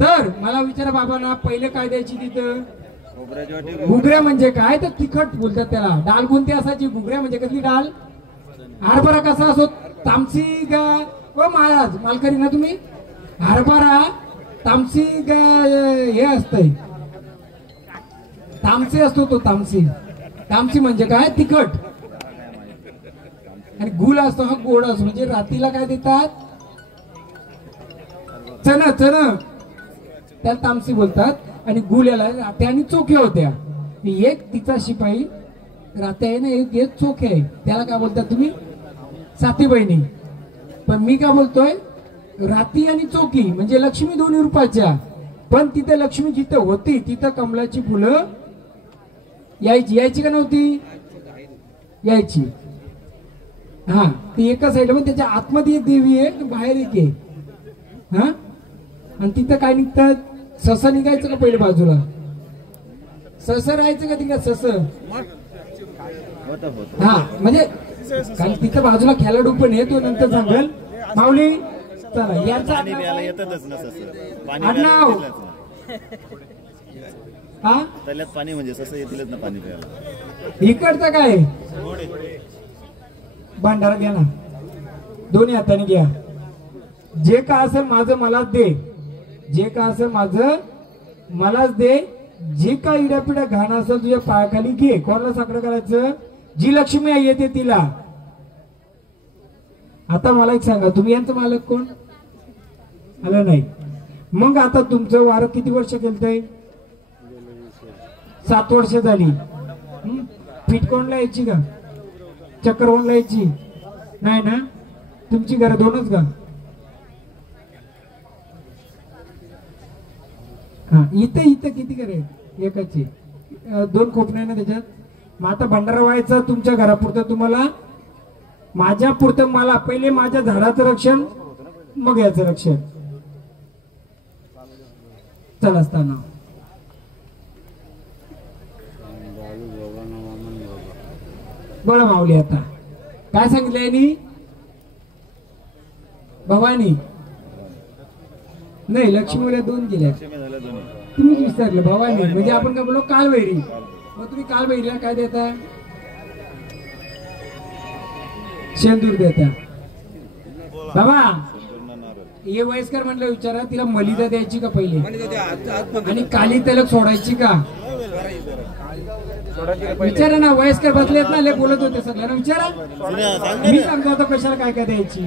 तर मला विचारा बाबांना, पहिले काय द्यायची तिथं? घुगऱ्या म्हणजे काय? तर तिखट बोलतात त्याला. डाळ कोणती असायची? घुगऱ्या म्हणजे कसली डाळ? हरभरा कसा असो? तामसी गा व महाराज मालकरी ना तुम्ही? हरभरा तामसी गा हे असतंय, तामसी असतो तो. तामसी तामसी म्हणजे काय? तिखट. आणि गुल असतो हा गोड असतो. म्हणजे रात्रीला काय देतात? चण चण त्याला तामसी बोलतात. आणि गुल याला रात्या आणि चोख्या होत्या. एक तिचा शिपाई रात्या आहे ना, एक चोखे आहे, त्याला काय बोलतात तुम्ही? साती बहिणी. पण मी काय बोलतोय? राती आणि चोकी म्हणजे लक्ष्मी दोन्ही रूपाच्या. पण तिथे लक्ष्मी जिथं होती तिथं कमलाची फुलं यायची का नव्हती? यायची. हा ती एका साईडला, पण त्याच्या आतमध्ये एक देवी आहे, बाहेर एक आहे. हा आणि तिथं काय निघतात? ससं निघायचं का पहिले बाजूला? ससं राहायचं का तिकडे? ससं. हा म्हणजे कारण तिथं बाजूला खेळाडू पण आहे, तो नंतर सांगेल. माऊली चला याचा आडनाव हा पाणी म्हणजे ससं येतीलच ना पाणी प्यायला. इकडचं काय? भांडारा घ्या ना, दोन्ही हाताने घ्या. जे का असेल माझं मलाच दे. जे का असेल माझं मलाच दे. जे का इडापिडा घाण असेल तुझ्या पायाखाली घे. कोणाला साकडं करायचं? जी लक्ष्मी येते तिला. आता मला एक सांगा, तुम्ही यांचं मालक कोण? आलं नाही. मग आता तुमचं वारं किती वर्ष केलतंय? 7 वर्ष झाली. पीठ कोणला यायची का? चक्कर कोणला यायची नाही ना? तुमची घरं दोनच का? हा इथं इथं किती घर आहेत? एकाची. 2 खोपण्या ना त्याच्यात. मग आता भंडारा व्हायचा तुमच्या घरापुरतं तुम्हाला, माझ्या पुरतं मला. पहिले माझ्या झाडाचं रक्षण, मग याचं रक्षण. चला असताना बोला माऊली. आता काय सांगितलंय यांनी? भवानी नाही, लक्ष्मीला 2 दिल्या. तुम्हीच विचारलं भवानी म्हणजे आपण काय बोललो? कालभैरी. मग तुम्ही कालभैरीला काय देता? शेंदूर देता. बाबा हे वयस्कर म्हणलं विचारा, तिला मलिदा द्यायची का पहिले? आणि काली तिलक सोडायची का? विचारा ना. वयस्कर बसलेत ना, लय बोलत होते सगळ्यांना. विचारा. मी सांगतो आता कशाला काय काय द्यायची.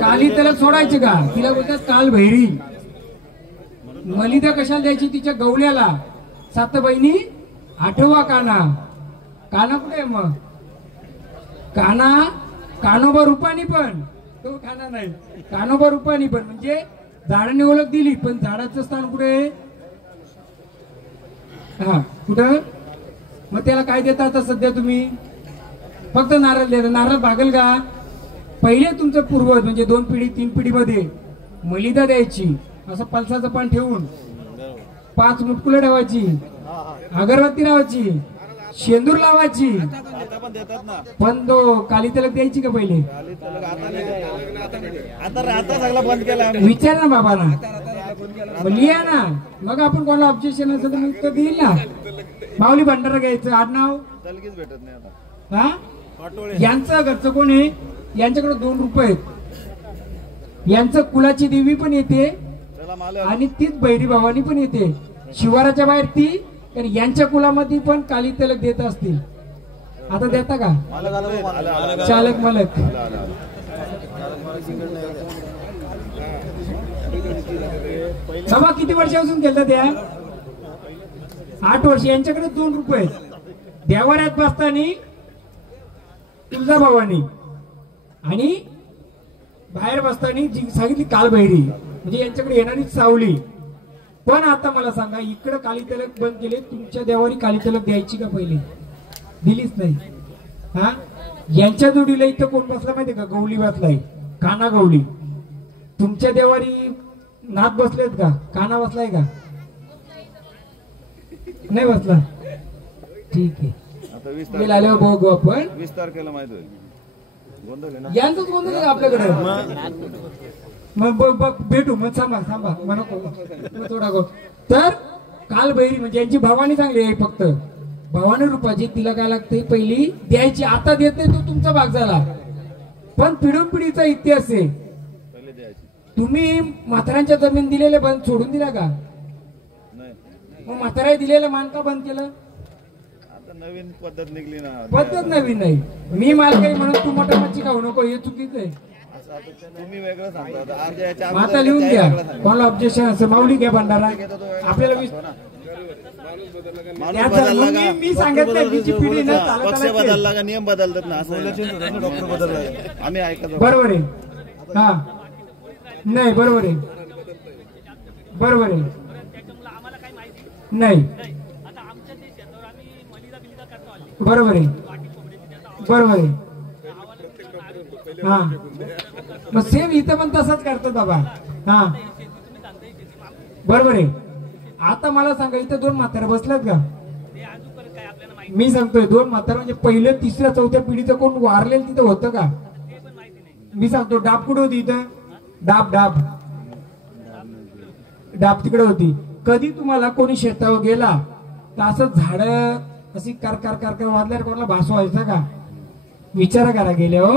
काली तिलक सोडायची का? तिला बोलतात कालभैरी. मलिदा कशाला द्यायची? तिच्या गवल्याला. 7 बहिणी 8वा काना. काना कुठे आहे मग? काना कानोबा रूपानी, पण तो काना नाही. कानोबा रूपानी पण म्हणजे झाडाने ओळख दिली, पण झाडाचं स्थान कुठे आहे? हा कुठं? मग त्याला काय देता आता सध्या तुम्ही? फक्त नारळ देता. नारळ भागल का? पहिले तुमचं पूर्वज म्हणजे 2 पिढी 3 पिढीमध्ये मलिदा द्यायची, असं पलसाचं पान ठेवून. 5 मुटकुलं ठेवायची, अगरबत्ती लावायची, शेंदूर लावायची. आता पण देतात ना. पण तो काली तिलक द्यायची का पहिले? आता सगळं बंद केला. विचार ना बाबाला, मग लिहा ना. मग आपण कोणाला ऑब्जेक्शन असेल तर मग तो देईल ना. माऊली भंडारा घ्यायचं आडनाव तलगीच भेटत नाही आता. हा. यांचं घरचं कोण आहे? यांच्याकडे 2 रुपये आहेत. यांचं कुलाची देवी पण येते त्याला माल आणि तीच भैरी भवानी पण येते. शिवाराच्या बाहेर ती, आणि यांच्या कुलामध्ये पण काली तिलक देत असतील. आता देता का चालक मालक? सभा किती वर्षापासून केलं त्या? 8 वर्ष. यांच्याकडे 2 रुपये आहेत. देवाऱ्यात बसताना तुळजाभवानी आणि बाहेर बसताना जी सांगितली कालभैरी, म्हणजे यांच्याकडे येणारी सावली. पण आता मला सांगा, इकडे काली तिलक बंद केले, तुमच्या देवारी काली तिलक द्यायची का पहिले? दिलीच नाही. हा. यांच्या जोडीला इथं कोण बसला माहितीये का? गवली बसलाय, काना गवली. तुमच्या देवारी नाथ बसलेत का? काना बसलाय का? नाही बसला. ठीक आहे, आता 20 मी आल्यावर बघू आपण. 20 तारखेला माहित होईल. गोंधळ आहे ना. यांचंच गोंधळ आहे आपल्याकडे. मग भेटू. मग थांबा मग नको मग थोडा गो. तर कालभैरी म्हणजे यांची भवानी चांगली आहे. फक्त भवानी रूपाची, तिला काय लागते? पहिली द्यायची. आता देत नाही, तो तुमचा भाग झाला. पण पिढून पिढीचा इतिहास आहे. पहिले द्यायची तुम्ही म्हाताऱ्यांच्या जमीन दिलेले बंद सोडून दिला का? नाही. मग म्हाताऱ्या दिलेलं मान का बंद केलं? आता नवीन पद्धत निघली ना. पद्धत नवीन नाही. मी मालकाई म्हणून तू मोठा मच्छी खाऊ नको, हे चुकीचं आहे. असं आता तुम्ही वेगळं सांगता. आमच्या याच्या मग आता लिहून घ्या. कोणाला ऑब्जेक्शन असं माऊली घ्या भंडारा. आपल्याला माणूस बदलला का? मी सांगत नाही, तिची पिढी ना चालत पक्ष आला ते. बदलला का नियम बदलतात ना. असं डॉक्टर बदललाय. आम्ही ऐकतो. बरोबर आहे. हा. नाही बरोबर आहे. बरोबर आहे. नाही बरोबर आहे. बरोबर आहे. हा. मग सेम इथं पण तसंच करतो बाबा. हा बरोबर आहे. आता मला सांगा, इथं 2 म्हातारे बसल्यात का? मी सांगतोय 2 म्हातारे म्हणजे पहिल्या 3ऱ्या 4थ्या पिढीचं कोण वारलेलं तिथं होतं का? मी सांगतो. डाब कुठं होती इथं? डाब तिकडे होती. कधी तुम्हाला कोणी शेतावर गेला तर असं झाड अशी कर वाजल्यावर कोणाला भास व्हायचा का? विचार करा गेले हो.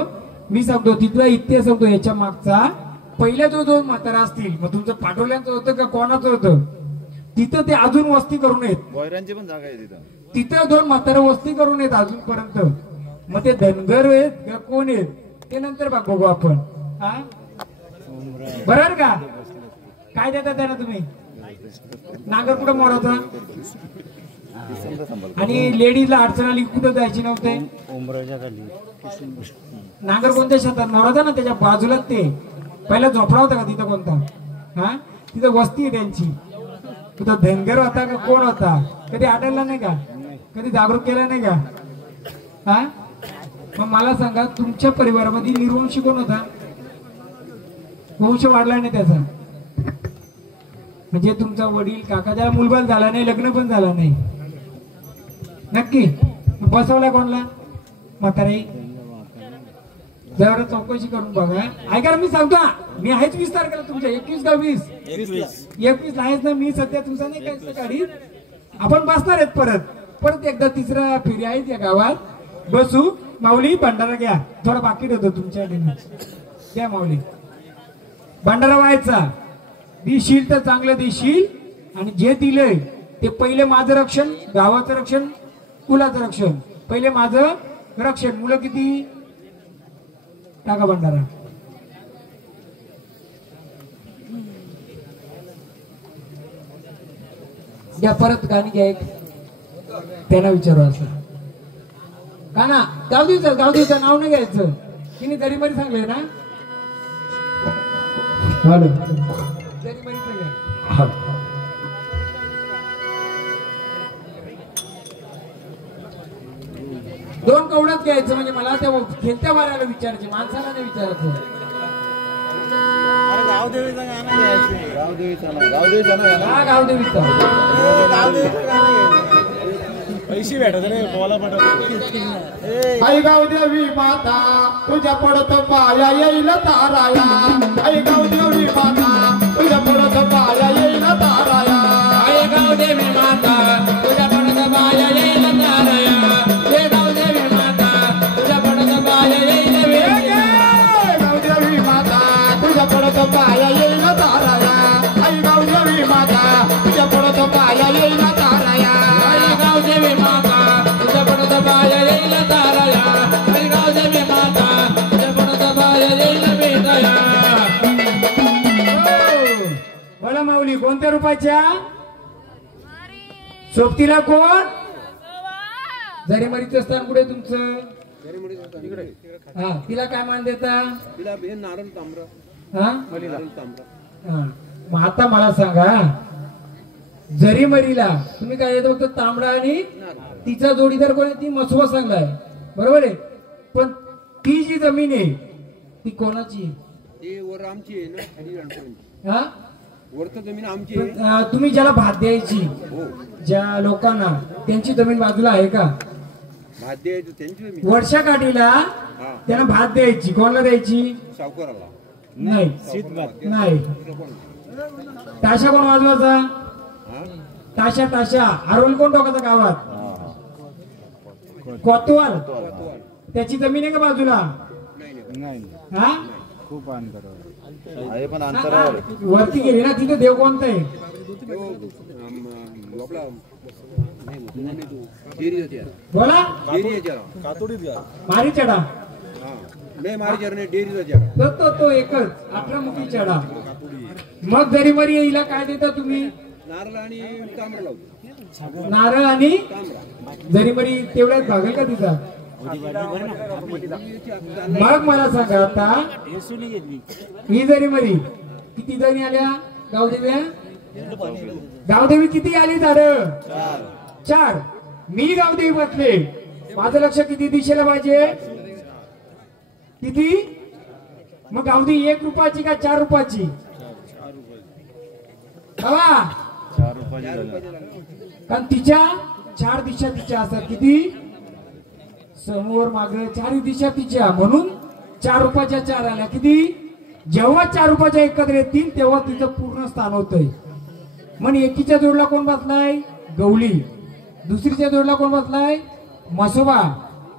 मी सांगतो तिथला इतिहास सांगतो. याच्या मागचा पहिल्या जो 2 म्हातारा असतील, मग तुमचं पाटोल्यांचं होतं का कोणाचं होतं? तिथं ते अजून वस्ती करून येत. भोयरांची पण जागा आहे तिथं. तिथं 2 म्हातारे वस्ती करून येत अजूनपर्यंत. मग ते धनगर आहेत का कोण आहेत ते नंतर बघू आपण. हा बरोबर का? काय देता त्यांना तुम्ही? नांगर कुठं मोराचा? आणि लेडीजला अडचण आली कुठं जायची नव्हते? नांगर कोणत्या शेतात? मोराचा ना, त्याच्या बाजूलाच ते पहिला झोपडा होता का तिथं कोणता? हा. तिथं वस्ती आहे त्यांची. तिथं धनगर होता का कोण होता? कधी आढळला नाही का? कधी जागरूक केला नाही का? हा. मग मला सांगा, तुमच्या परिवारामध्ये निर्वंशी कोण होता? वंश वाढला नाही त्याचा. म्हणजे तुमचा वडील काका ज्याला मुलबाल झाला नाही, लग्न पण झाला नाही. नक्की बसवला कोणला? म्हातारे. जरा चौकशी करून बघा. ऐका मी सांगतो ना, मी आहेच 20 तारखेला तुमच्या. 21 का 20? 21 आहेच ना. मी सध्या तुमचा नाही काय गाडी. आपण बसणार आहेत परत एकदा 3रा फेरी आहे या गावात. बसू. माऊली भंडारा घ्या. थोडा बाकी होतो तुमच्या घ्या माऊली. भंडारा व्हायचा. देशील तर चांगलं देशील. आणि जे दिलंय ते पहिले माझं रक्षण, गावाचं रक्षण, कुलाचं रक्षण. पहिले माझं रक्षण. मुलं किती? टाका भंडारा. घ्या परत गाणी घ्या. एक त्यांना विचारू असं का ना. गावदेवीचं नाव नाही घ्यायचं. तिने दरीमरी सांगले ना. दरीमरीचं घ्या. दोन कवड्यात घ्यायचं. म्हणजे मला त्या खेळत्या वाऱ्याला विचारायचे, माणसाला नाही विचारायचं. गावदेवीचं गाणं घ्यायचं. गावदेवीचा ना गाणं. हा गावदेवीचा गावदेवीचं गाणं घ्यायचं. पैसे भेटत नाही बोला पडत. आई गावदेवी माता तुझ्या पडत पाया येईल ताराया. आई गावदेवी माता तुझ्या पडत पाया येईल ताराया. आई गावदेवी माता तुझ्या पडत पाया येईल ताराया. हे गावदेवी माता तुझ्या पडत पाया येईल गावदेवी माता तुझ्या पडत पाया येईल ताराया. आई गावदेवी माता तुझ्या पडत पाया येईल ताराया. आई गावदेवी माता तुझ्या पडत पाया येईल ताराया. आई गावदेवी माता तुझ्या पडत पाया येईल बेटाया. बोला माऊली कोणत्या रूपाच्या सोबतीला कोण जरी मरीचं स्थान कुठे तुमचं हा तिला काय मान देता तिला हे नारळ तांबरा. हा नारळ तांबरा. हा मग आता मला सांगा जरी मरीला तुम्ही काय देता फक्त तांबडा आणि तिचा जोडीदार कोण आहे ती मसवा चांगलाय बरोबर आहे पण ती जी जमीन आहे ती कोणाची आहे ते वर आमची आहे ना खाली रणपणाची. हा वरचं जमीन आमची आहे. पण, तुम्ही ज्याला भात द्यायची हो ज्या लोकांना त्यांची जमीन बाजूला आहे का भात द्यायचं त्यांची जमीन. वर्षाकाठीला हा त्यांना भात द्यायची कोणाला द्यायची सावकाराला. नाही नाही ताशा कोण वाजवायचा हा ताशा ताशा आरोल कोण टोकाचा गावात कोतवाल त्याची जमीन आहे का बाजूला हा आहे पण अंतरावर. वरती गेली ना तिथे देव कोणता आहे आपला डेरी होती बोला डेरी याच्या मारी चढा हा नाही मारी चरणे डेरी होत्या. तो एकच 18 मुखी चढा मग जरी मरी हिला काय देता तुम्ही नारळ आणि तांबडा लावतो. नारळ आणि तांबडा जरी मरी तेवढ्यात भागेल का तिचा मग मला सांगा आता ही जरी मरी किती जणी आल्या गावदेव्या गावदेवी किती आली झाड 4 मी गावदेवी बसले माझं लक्ष किती दिशेला पाहिजे किती मग गावदेवी 1 रुपयाची का 4 रुपयाची हवा 4 रुपये झालं. कारण तिच्या 4 दिशा तिच्या असतात किती समोर माग 4 दिशा तिच्या म्हणून 4 रुपयाच्या 4 आल्या किती जेव्हा 4 रुपयाच्या एकत्र येतील तेव्हा तिचं पूर्ण स्थान होतंय मग एकीच्या जोडला कोण बसलाय गवली दुसरीच्या जोडला कोण बसलाय मसोबा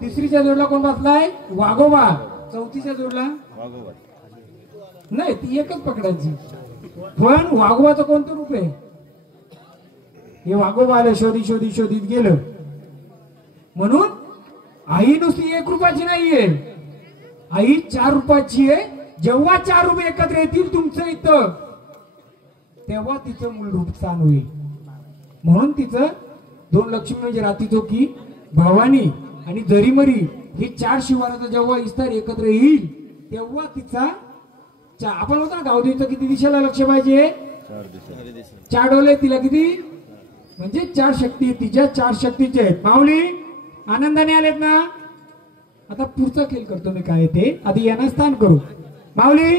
तिसरीच्या जोडला कोण बसलाय वाघोबा चौथीच्या जोडला वाघोबा. नाही ती एकच पकडायची पण वाघोबाचं कोणतं रूप आहे हे वाघोबा आलं शोधित गेलं म्हणून आई नुसती 1 रुपयाची नाहीये आई 4 रुपयाची आहे जेव्हा 4 रुपये एकत्र येतील तुमचं इथं तेव्हा तिचं मूळ रूप स्थान होईल म्हणून तिचं 2 लक्ष्मी म्हणजे राती चोकी भवानी आणि जरीमरी हे 4 शिवाराचा जेव्हा विस्तार एकत्र येईल तेव्हा तिचा आपण होतो ना गावदेवीचं किती दिशेला लक्ष पाहिजे 4 डोले तिला किती म्हणजे 4 शक्ती तिच्या 4 शक्तीचे आहेत माऊली आनंदाने आलेत ना आता पुढचा खेळ करतो मी काय ते आधी यांना स्थान करू माऊली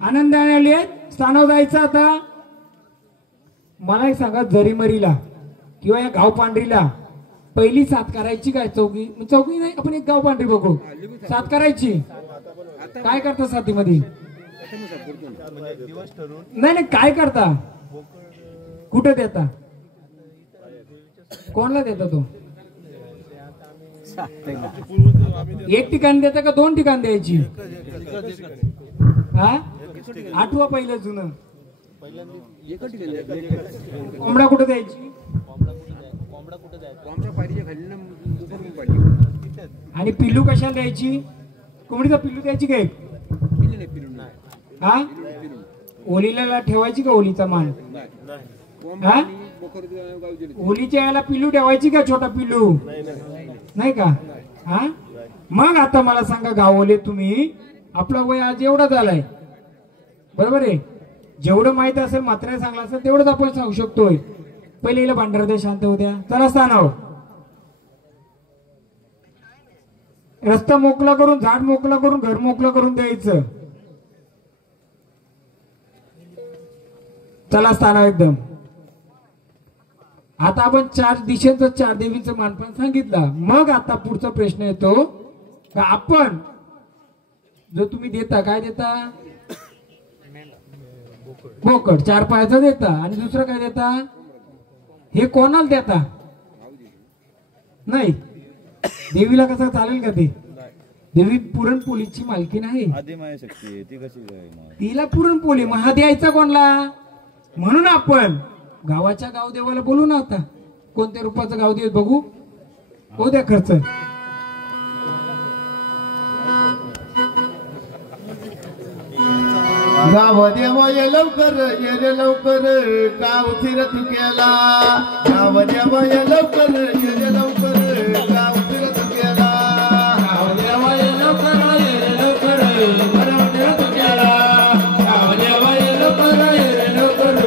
आनंदाने आले स्थानावर जायचं आता मला एक सांगा जरीमरीला किंवा या गाव पांढरीला पहिली 7 करायची काय चौकी नाही आपण एक गाव पांढरी बघू 7 करायची काय करता 7 मध्ये नाही काय करता कुठे देता कोणाला देता तो एक ठिकाण देता का 2 ठिकाण द्यायची हा 8वा पहिलं जुनं कोंबडा कुठे द्यायची आणि पिल्लू कशाला द्यायची कोंबडीचा पिल्लू द्यायची काय हा ओलीला ठेवायची का ओलीचा मान हा ओलीच्या याला पिल्लू ठेवायची का छोटा पिल्लू नाही का हा मग आता मला सांगा गावोले तुम्ही आपला वय आज एवढा झालाय बरोबर आहे जेवढं माहित असेल मात्र सांगला असेल तेवढंच आपण सांगू शकतोय पहिले हिला भांडार दे शांत होत्या चला स्थानाव रस्ता मोकळा करून झाड मोकळा करून घर मोकळं करून द्यायचं चला स्थानावर एकदम. आता आपण 4 दिशेचं 4 देवींचं मानपान सांगितलं. मग आता पुढचा प्रश्न येतो का आपण जो तुम्ही देता काय देता बोकड 4 पायाचा देता आणि दुसरं काय देता हे कोणाला देता नाही देवीला कसं चालेल का ते देवी पुरणपोळीची मालकी नाही शक्ती ती कशी तिला पुरणपोळी मग हा द्यायचा कोणला म्हणून आपण गावाच्या गावदेवाला बोलू ना. आता कोणत्या रूपाचं गावदेव बघू हो द्या खर्च. गावदेव ये लवकर ये रे लवकर गाव फिरत केला. गावदेव ये लवकर ये रे लवकर गाव फिरत केला. गावदेव ये लवकर ये रे लवकर गाव फिरत केला. गावदेव ये लवकर ये रे लवकर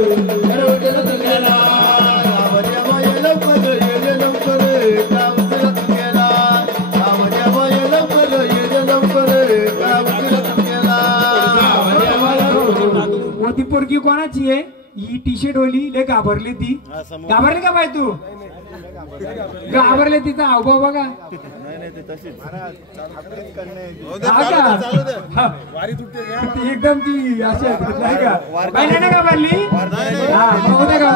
गाव फिरत केला. गावदेव ये लवकर ये रे लवकर गाव फिरत केला. गावदेव ये लवकर ये रे लवकर गाव फिरत केला. ती पोरगी कोणाची आहे ही टी शर्ट होली लय घाबरली ती घाबरली का बाई तू घाबरले तिचा हावभाव बघा. एकदम ती अशी नाही का बाई नाही घाबरली हा उद्या गाव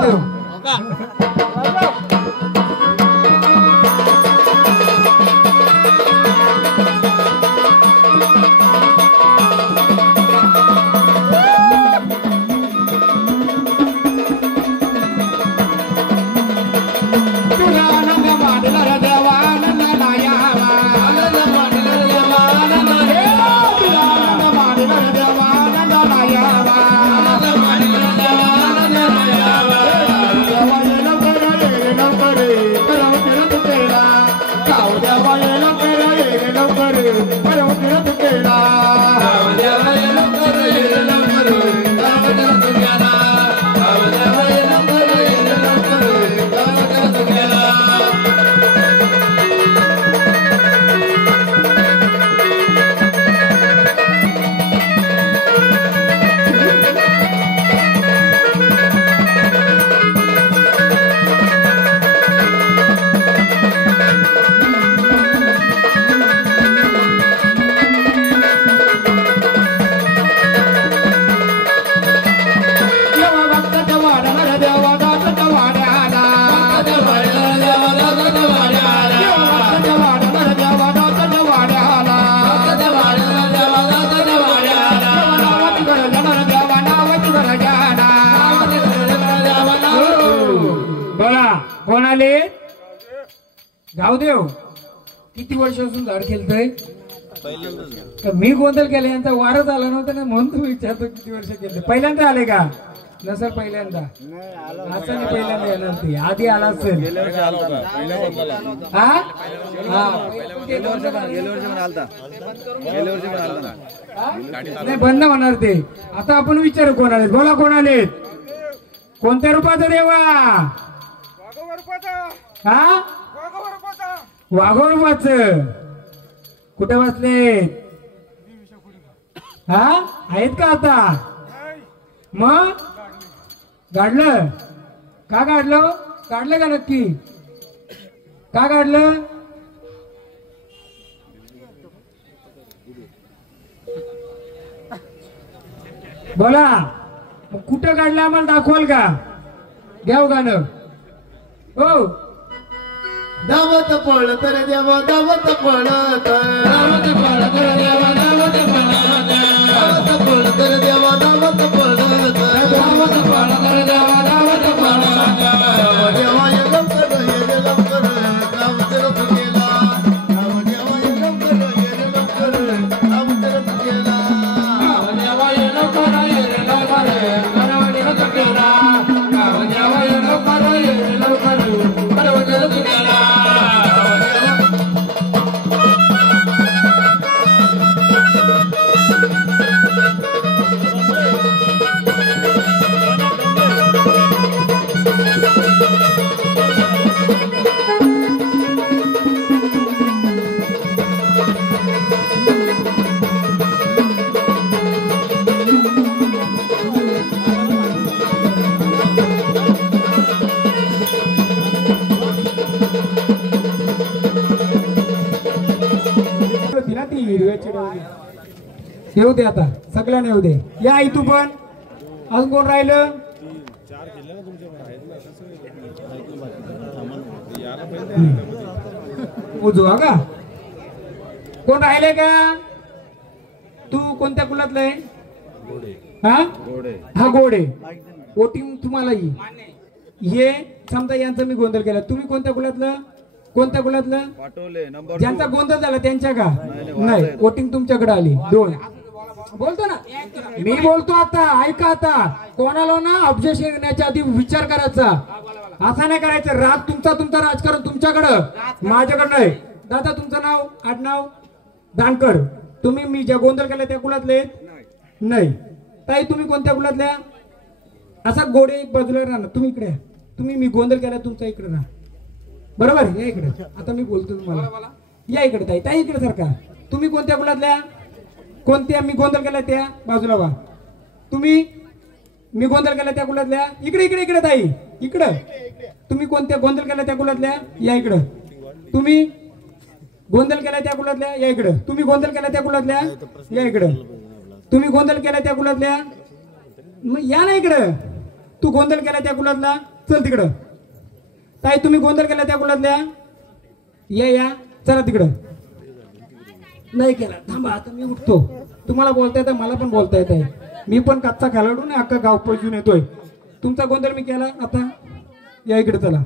गावदेव किती वर्षापासून झाड खेळतोय मी गोंधळ केला यांचा वारच आला नव्हता ना म्हणून तुम्ही विचारतो किती वर्ष केलं. पहिल्यांदा आले का नसर पहिल्यांदा असं नाही पहिल्यांदा येणार ते आधी आला असेल नाही बंद होणार ते. आता आपण विचारू कोण आले बोला कोण आले कोणत्या रूपाचा देवा हा वाघोरवाच कुठे बसले हा आहेत का आता मग काढलं का काढलं काढलं का नक्की का काढलं बोला कुठं काढलं आम्हाला दाखवाल का घ्याव गाणं हो. धावत पळत रे देवा धावत पळत धावत पळत रे देवा धावत पळत धावत पळत रे देवा धावत पळत धावत पळत रे देवा धावत पळत देवा ये लवकर ये रे लवकर गाव फिरत गेला. गाव देवा ये लवकर ये रे लवकर गाव फिरत गेला. गाव देवा ये लवकर ये रे लवकर गाव फिरत गेला. गाव देवा ये लवकर ये रे लवकर गाव फिरत गेला. व्हायची येऊ दे आता सगळ्यांना येऊ दे या आई तू पण अजून कोण राहिलं उजवा का कोण राहिले का तू कोणत्या कुलातलं आहे हा गोडे वोटिंग तुम्हाला ये समजा यांचा मी गोंधळ केला तुम्ही कोणत्या कुलातलं ज्यांचा गोंधळ झाला त्यांच्या का नाही वोटिंग तुमच्याकडे आली 2 बोलतो ना मी बोलतो आता ऐका आता कोणाला ना ऑब्जेक्शन येण्याच्या आधी विचार करायचा असा नाही करायचं राग तुमचा राजकारण तुमच्याकडं माझ्याकडं नाही दादा तुमचं नाव आडनाव दानकर तुम्ही मी ज्या गोंधळ केला त्या कुलातले नाही ताई तुम्ही कोणत्या कुलातल्या असा गोडे एक बाजूला राहणार तुम्ही इकडे तुम्ही मी गोंधळ केला तुमचा इकडे राहा बरोबर या इकडे आता मी बोलतो तुम्हाला या इकडे ताई ताई इकडे सारखा तुम्ही कोणत्या कुलातल्या कोणत्या मी गोंधळ केला त्या बाजूला वा तुम्ही मी गोंधळ केला त्या कुलातल्या इकडे इकडे इकडे ताई इकडं तुम्ही कोणत्या गोंधळ केला त्या कुलातल्या या इकडं तुम्ही गोंधळ केला त्या कुलातल्या या इकडं तुम्ही गोंधळ केला त्या कुलातल्या या इकडं तुम्ही गोंधळ केला त्या कुलातल्या मग या ना इकडं तू गोंधळ केला त्या कुलातला चल तिकडं ताई तुम्ही गोंधळ केला त्या कुलातल्या या चला तिकडं नाही केला थांबा आता मी उठतो तुम्हाला बोलता येतं मला पण बोलता येत आहे मी पण कच्चा खेळाडू नाही अख्खा गाव पैजून येतोय तुमचा गोंधळ मी केला आता या इकडे चला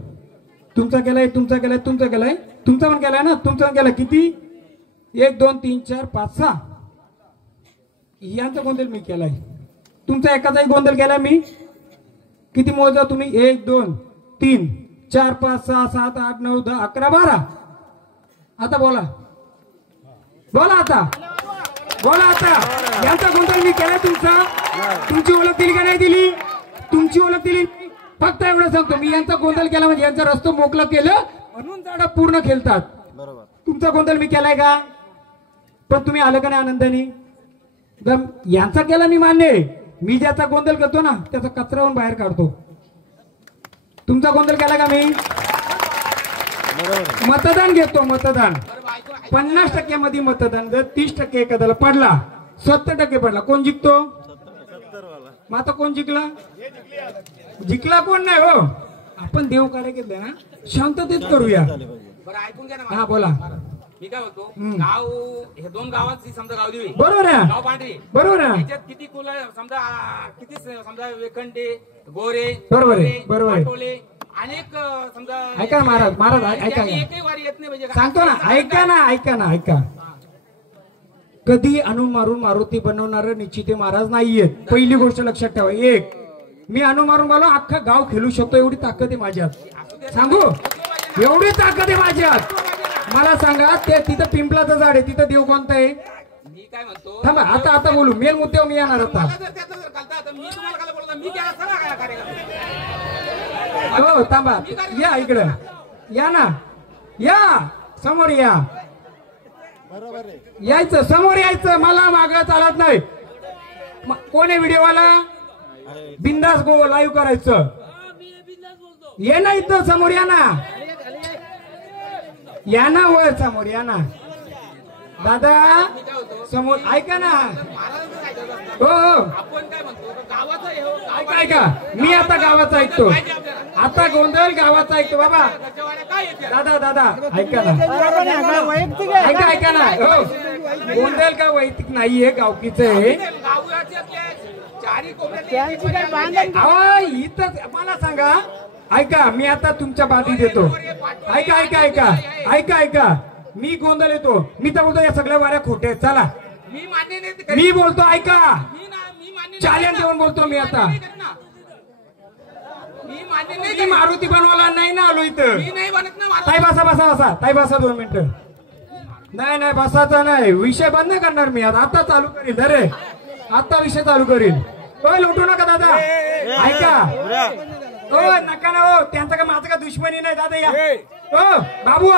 तुमचा केलाय तुमचा केलाय तुमचा पण केलाय ना तुमचा पण केला किती 1 2 3 4 5 6 यांचा गोंधळ मी केलाय तुमचा एकाचाही गोंधळ केला मी किती मोजा तुम्ही 1 2 3 4 5 6 7 8 9 10 11 12 आता बोला आता यांचा गोंधळ मी केलाय तुमची ओळख दिली का नाही दिली तुमची ओळख दिली फक्त एवढं सांगतो मी यांचा गोंधळ केला म्हणजे यांचा रस्तो मोकळा केलं म्हणून झाडं पूर्ण खेळतात तुमचा गोंधळ मी केलाय का पण तुम्ही आलं का नाही आनंदाने यांचा केला मी मान्य मी ज्याचा गोंधळ करतो ना त्याचा कचरावून बाहेर काढतो तुमचा गोंधळ केला का मी मतदान घेतो मतदान 50% मध्ये मतदान जर 30% एखाद्याला पडला 70% पडला कोण जिंकतो मग आता कोण जिंकला कोण नाही हो आपण देव कार्य घेतलं ना शांततेत करूया बरं ऐकून घ्या ना हा बोला मी काय बोलतो गाव हे 2 गावात समजा गाव देवी बरोबर आहे गाव पांढरी बरोबर आहे त्याच्यात किती कुल समजा किती समजा वेखंडे गोरे बरोबर आहे पाटोले अनेक समजा ऐका महाराज ऐका एकही वारी येत नाही म्हणजे सांगतो ना ऐका कधी आणून मारून मारुती बनवणार निश्चिते महाराज नाहीयेत पहिली गोष्ट लक्षात ठेवा एक मी आणून मारून मला अख्खा गाव खेळू शकतो एवढी ताकद आहे माझ्यात सांगू एवढी ताकद आहे माझ्यात मला सांगा ते तिथं पिंपलाचं झाड आहे तिथं देव कोणता आहे मी काय म्हणतो थांबा आता बोलू मेन मुद्द्यावर मी येणार होता मी तुम्हाला काय बोलतो मी केला सगळा कार्यक्रम हो थांबा या इकडं या ना या समोर यायचं समोर यायचं मला मागं चालत नाही कोण आहे व्हिडिओवाला बिंदास गो लाईव्ह करायचं ये ना इथं समोर या ना वर समोर या ना दादा समोर ऐका ना हो आपण काय म्हणतो गावाचा ऐका मी आता गावाचा ऐकतो आता गोंधळ गावाचा ऐकतो बाबा दादा ऐका ना हो गोंधळ का वैयक्तिक नाहीये गावकीच आहे इथं मला सांगा ऐका मी आता तुमच्या बाधी देतो ऐका मी गोंधळ येतो मी तर बोलतो या सगळ्या वाऱ्या खोट्या आहेत चला मी बोलतो ऐका चॅलेंज देऊन बोलतो मी आता मी मारुती बनवायला नाही ना आलो इथं ताई बसा ताई बसा 2 मिनिटं नाही बसाचा नाही विषय बंद नाही करणार मी आता चालू करील अरे आता विषय चालू करील लुटू नका दादा ऐका नका ना हो त्यांचा का माझं का दुश्मनी नाही दादा या हो बाबू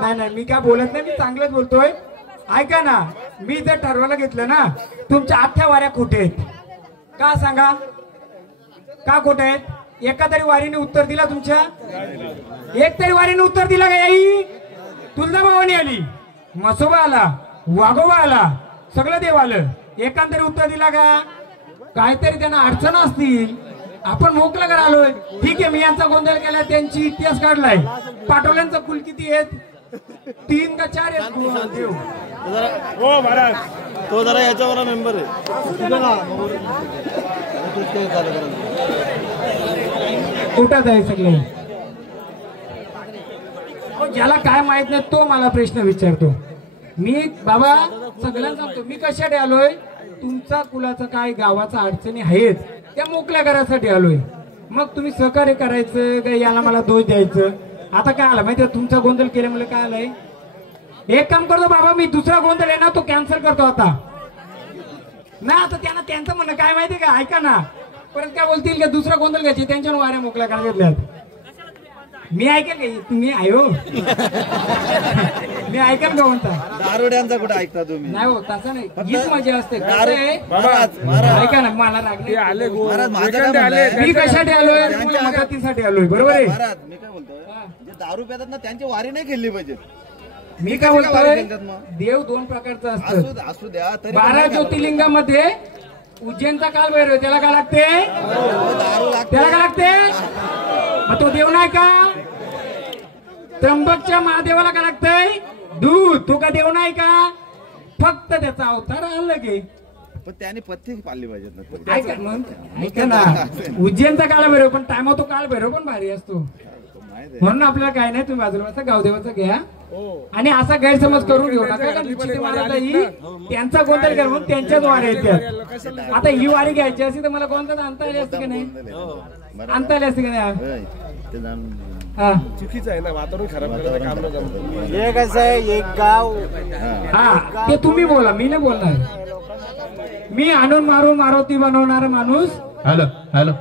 नाही मी काय बोलत नाही मी चांगलंच बोलतोय ऐका ना मी जर ठरवायला घेतलं ना तुमच्या अख्ख्या वाऱ्या खोटे आहेत का सांगा का खोटे आहेत एका तरी वारीने उत्तर दिला तुमच्या एक तरी वारीने उत्तर दिला का याई तुळजाभवानी आली मसोबा आला, वाघोबा आला, सगळं देव आलं. एकांतरी उत्तर दिला का? काहीतरी त्यांना अडचण असतील. आपण मोकळं करा आलोय. ठीक आहे, मी यांचा गोंधळ केला, त्यांची इतिहास काढलाय. पाटोल्यांचं कुल किती आहेत? 3 का 4 आहेत. देव हो महाराज, तो जरा याच्यावर मेंबर आहे. कुठं आहे सगळे? ज्याला काय माहित नाही तो मला प्रश्न विचारतो. मी बाबा सगळ्यांना सांगतो, मी कशासाठी आलोय? तुमचा कुलाचा काय गावाचा अडचणी आहेत त्या मोकळ्या करायसाठी आलोय. मग तुम्ही सहकार्य करायचं काय, याला मला दोष द्यायचं? आता काय आलं माहिती, तुमचा गोंधळ केल्यामुळे काय आलंय? एक काम करतो बाबा, मी दुसरा गोंधळ आहे ना तो कॅन्सल करतो आता. ना आता त्यांना त्यांचं म्हणणं काय माहिती का? ऐका ना, परत काय बोलतील का दुसरा गोंधळ घ्यायचे, त्यांच्या वाऱ्या मोकळ्या करायच्या. मी ऐकेल का? तुम्ही आयो मी ऐकेल का म्हणता? दारुड्यांचा कुठे ऐकता तुम्ही? नाही हो, तसं नाही. हीच मजा असते. महाराज ऐका ना, मला राग नाही. महाराज माझं काय म्हणणं आहे? मी कशासाठी आलोय? तुमच्या मदतीसाठी आलोय. बरोबर आहे. महाराज मी काय बोलतोय, जे दारू पितात ना त्यांची वारी नाही खेळली पाहिजे. मी काय बोलतोय, देव 2 प्रकारचा असतो. असू द्या तरी 12 ज्योतिर्लिंगामध्ये उज्जैनचा काल भैरव, त्याला काय लागते? त्याला काय लागते? मग तो देव नाही का? त्र्यंबकच्या महादेवाला काय लागतंय? दूध. तो का देव नाही का? फक्त त्याचा अवतार आलं गे. पण त्याने पथ्य पाळली पाहिजेत ना. ऐका मग, ऐका ना, उज्जैनचा काळ भैरव पण टाइम तो काळ भैरव पण भारी असतो. म्हणून आपल्याला काय नाही, तुम्ही बाजूला गावदेवाचं घ्या आणि असा गैरसमज करून घेऊ नका. निश्चित महाराज ही त्यांचा गोंधळ कर म्हणून त्यांच्याच वाऱ्या येतात. आता ही वारी घ्यायची असती तर मला गोंधळ आणता आली असते की नाही? आणता आली असते की नाही? चुकीचं आहे ना, वातावरण खराब करायचं काम न. हे कसं आहे, एक गाव हा ते तुम्ही बोला, मी नाही बोलणार. मी आणून मारून मारुती बनवणारा माणूस. हॅलो हॅलो,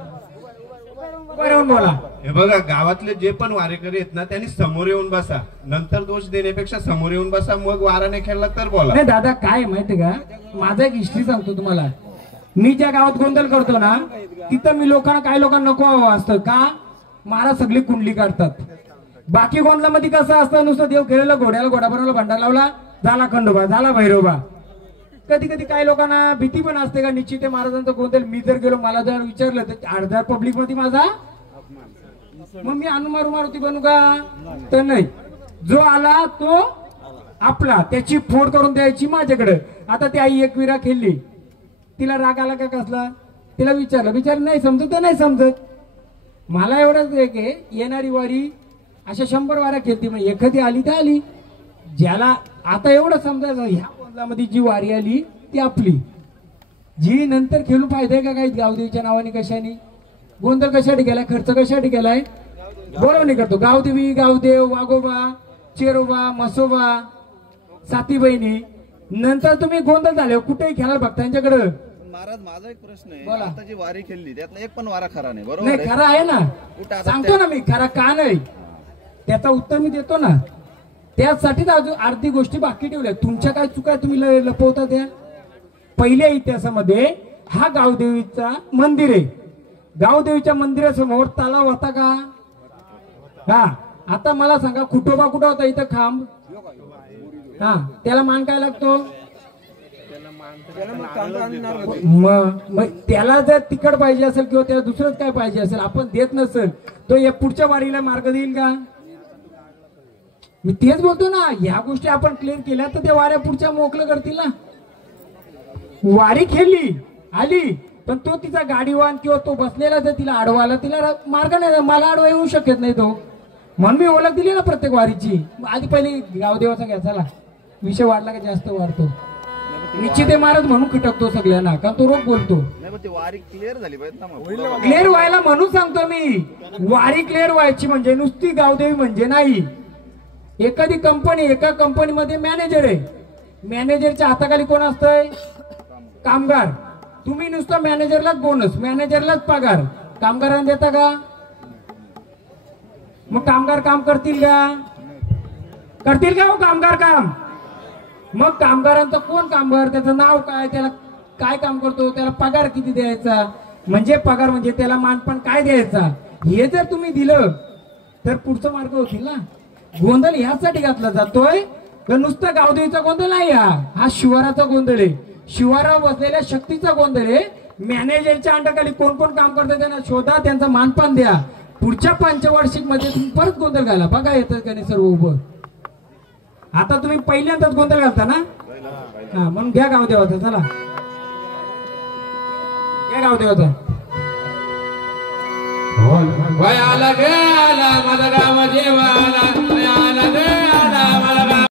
बरोबर बोला. हे बघा, गावातले जे पण वारेकरी आहेत ना त्यांनी समोर येऊन बसा. नंतर दोष देण्यापेक्षा समोर येऊन बसा, मग वारा नाही खेळला तर बोला. नाही दादा, काय माहिती का, माझा एक हिस्ट्री सांगतो तुम्हाला. मी ज्या गावात गोंधळ करतो ना तिथं मी लोकांना, काही लोकांना नको हवं असतं का? महाराज सगळी कुंडली काढतात. बाकी गोंधळामध्ये कसं असतं, नुसतं देव खेळलं, घोड्याला घोडा बनवला, भांडार लावला, झाला खंडोबा, झाला भैरोबा. कधी कधी काही लोकांना भीती पण असते का निश्चित महाराजांचा गोंधळ मी जर गेलो, मला जर विचारलं तर अर्धा पब्लिक मध्ये माझा, मग मी आणून मारुती बनू का? तर नाही. जो आला तो आपला, त्याची फोड करून द्यायची माझ्याकडे. आता ती आई एकविरा खेळली, तिला राग आला का कसला? तिला विचारलं नाही समजत तर नाही समजत. मला एवढंच एक आहे, येणारी वारी अशा 100 वाऱ्या खेळती, मग एखादी आली तर आली. ज्याला आता एवढं समजायचं, ह्या गोंधळामध्ये जी वारी आली ती आपली, जी नंतर खेळून फायदा आहे का काही गावदेवीच्या नावाने? कशाने गोंधळ कशासाठी केलाय? खर्च कशासाठी केलाय? बोलवणी करतो. गावदेवी, गावदेव, वाघोबा, चेरोबा, मसोबा, साती बहिणी. नंतर तुम्ही गोंधळ झाले कुठेही खेळायला भक्तांच्याकडे. महाराज माझा एक प्रश्न आहे, बोला. आता जी वारी खेळली त्यातला एक पण वारा खरा नाही, बरोबर नाही, आहे? खरा आहे ना, कुठं आता सांगतो ना मी खरा का नाही, त्याचा उत्तर मी देतो ना. त्यासाठीच अजून अर्धी गोष्टी बाकी ठेवल्या. तुमच्या काय चुका तुम्ही लपवता त्या? पहिल्या इतिहासामध्ये हा गावदेवीचा मंदिर आहे. गावदेवीच्या मंदिरासमोर तलाव होता का? हा. आता मला सांगा, खुटोबा कुठं होता? इथं खांब. हा, त्याला मान काय लागतो? मग त्याला जर तिकड पाहिजे असेल किंवा त्याला दुसरंच काय पाहिजे असेल, आपण देत नसेल तो या पुढच्या वारीला मार्ग देईल का? मी तेच बोलतो ना, ह्या गोष्टी आपण क्लिअर केल्या तर ते वाऱ्या पुढच्या मोकळं करतील ना. वारी खेळली आली, पण तो तिचा गाडीवान किंवा तो बसलेला जर तिला अडवाला, तिला मार्ग नाही, मला अडवा येऊ शकत नाही तो. म्हणून मी ओळख दिली ना प्रत्येक वारीची. आधी पहिले गावदेवाचा घ्या, चला विषय वाढला का जास्त वाढतो. निश्चित महाराज म्हणून खटकतो सगळ्यांना, कारण तो रोग बोलतो. वारी क्लिअर झाली पाहिजे ना. क्लिअर व्हायला म्हणून सांगतो मी, वारी क्लिअर व्हायची म्हणजे नुसती गावदेवी म्हणजे नाही. एखादी कंपनी, एका कंपनीमध्ये मॅनेजर आहे, मॅनेजरच्या हाताखाली कोण असतंय? कामगार. तुम्ही नुसतं मॅनेजरलाच बोनस, मॅनेजरलाच पगार, कामगारांना देता का? मग कामगार काम करतील का? करतील का हो कामगार काम? मग कामगारांचा कोण कामगार, त्याचं नाव काय, त्याला काय काम करतो, त्याला पगार किती द्यायचा, म्हणजे पगार म्हणजे त्याला मानपण काय द्यायचा, हे जर तुम्ही दिलं तर पुढचा मार्ग होतील ना. गोंधळ ह्यासाठी घातला जातोय तर नुसता गावदेवीचा गोंधळ नाही हा शिवाराचा गोंधळ आहे. शिवारावर बसलेल्या शक्तीचा गोंधळ आहे. मॅनेजरच्या अंडाखाली कोण कोण काम करतात त्यांना शोधा, त्यांचा मानपान द्या. पुढच्या पंचवार्षिक मध्ये तुम्ही परत गोंधळ घाला. बघा येतं का नाही सर्व उभं. आता तुम्ही पहिल्यांदाच गोंधळ घालता ना, हा म्हणून घ्या गावदेवाचा. चला घ्या गावदेवाचा. वयाला गेला माझा गाव देवाला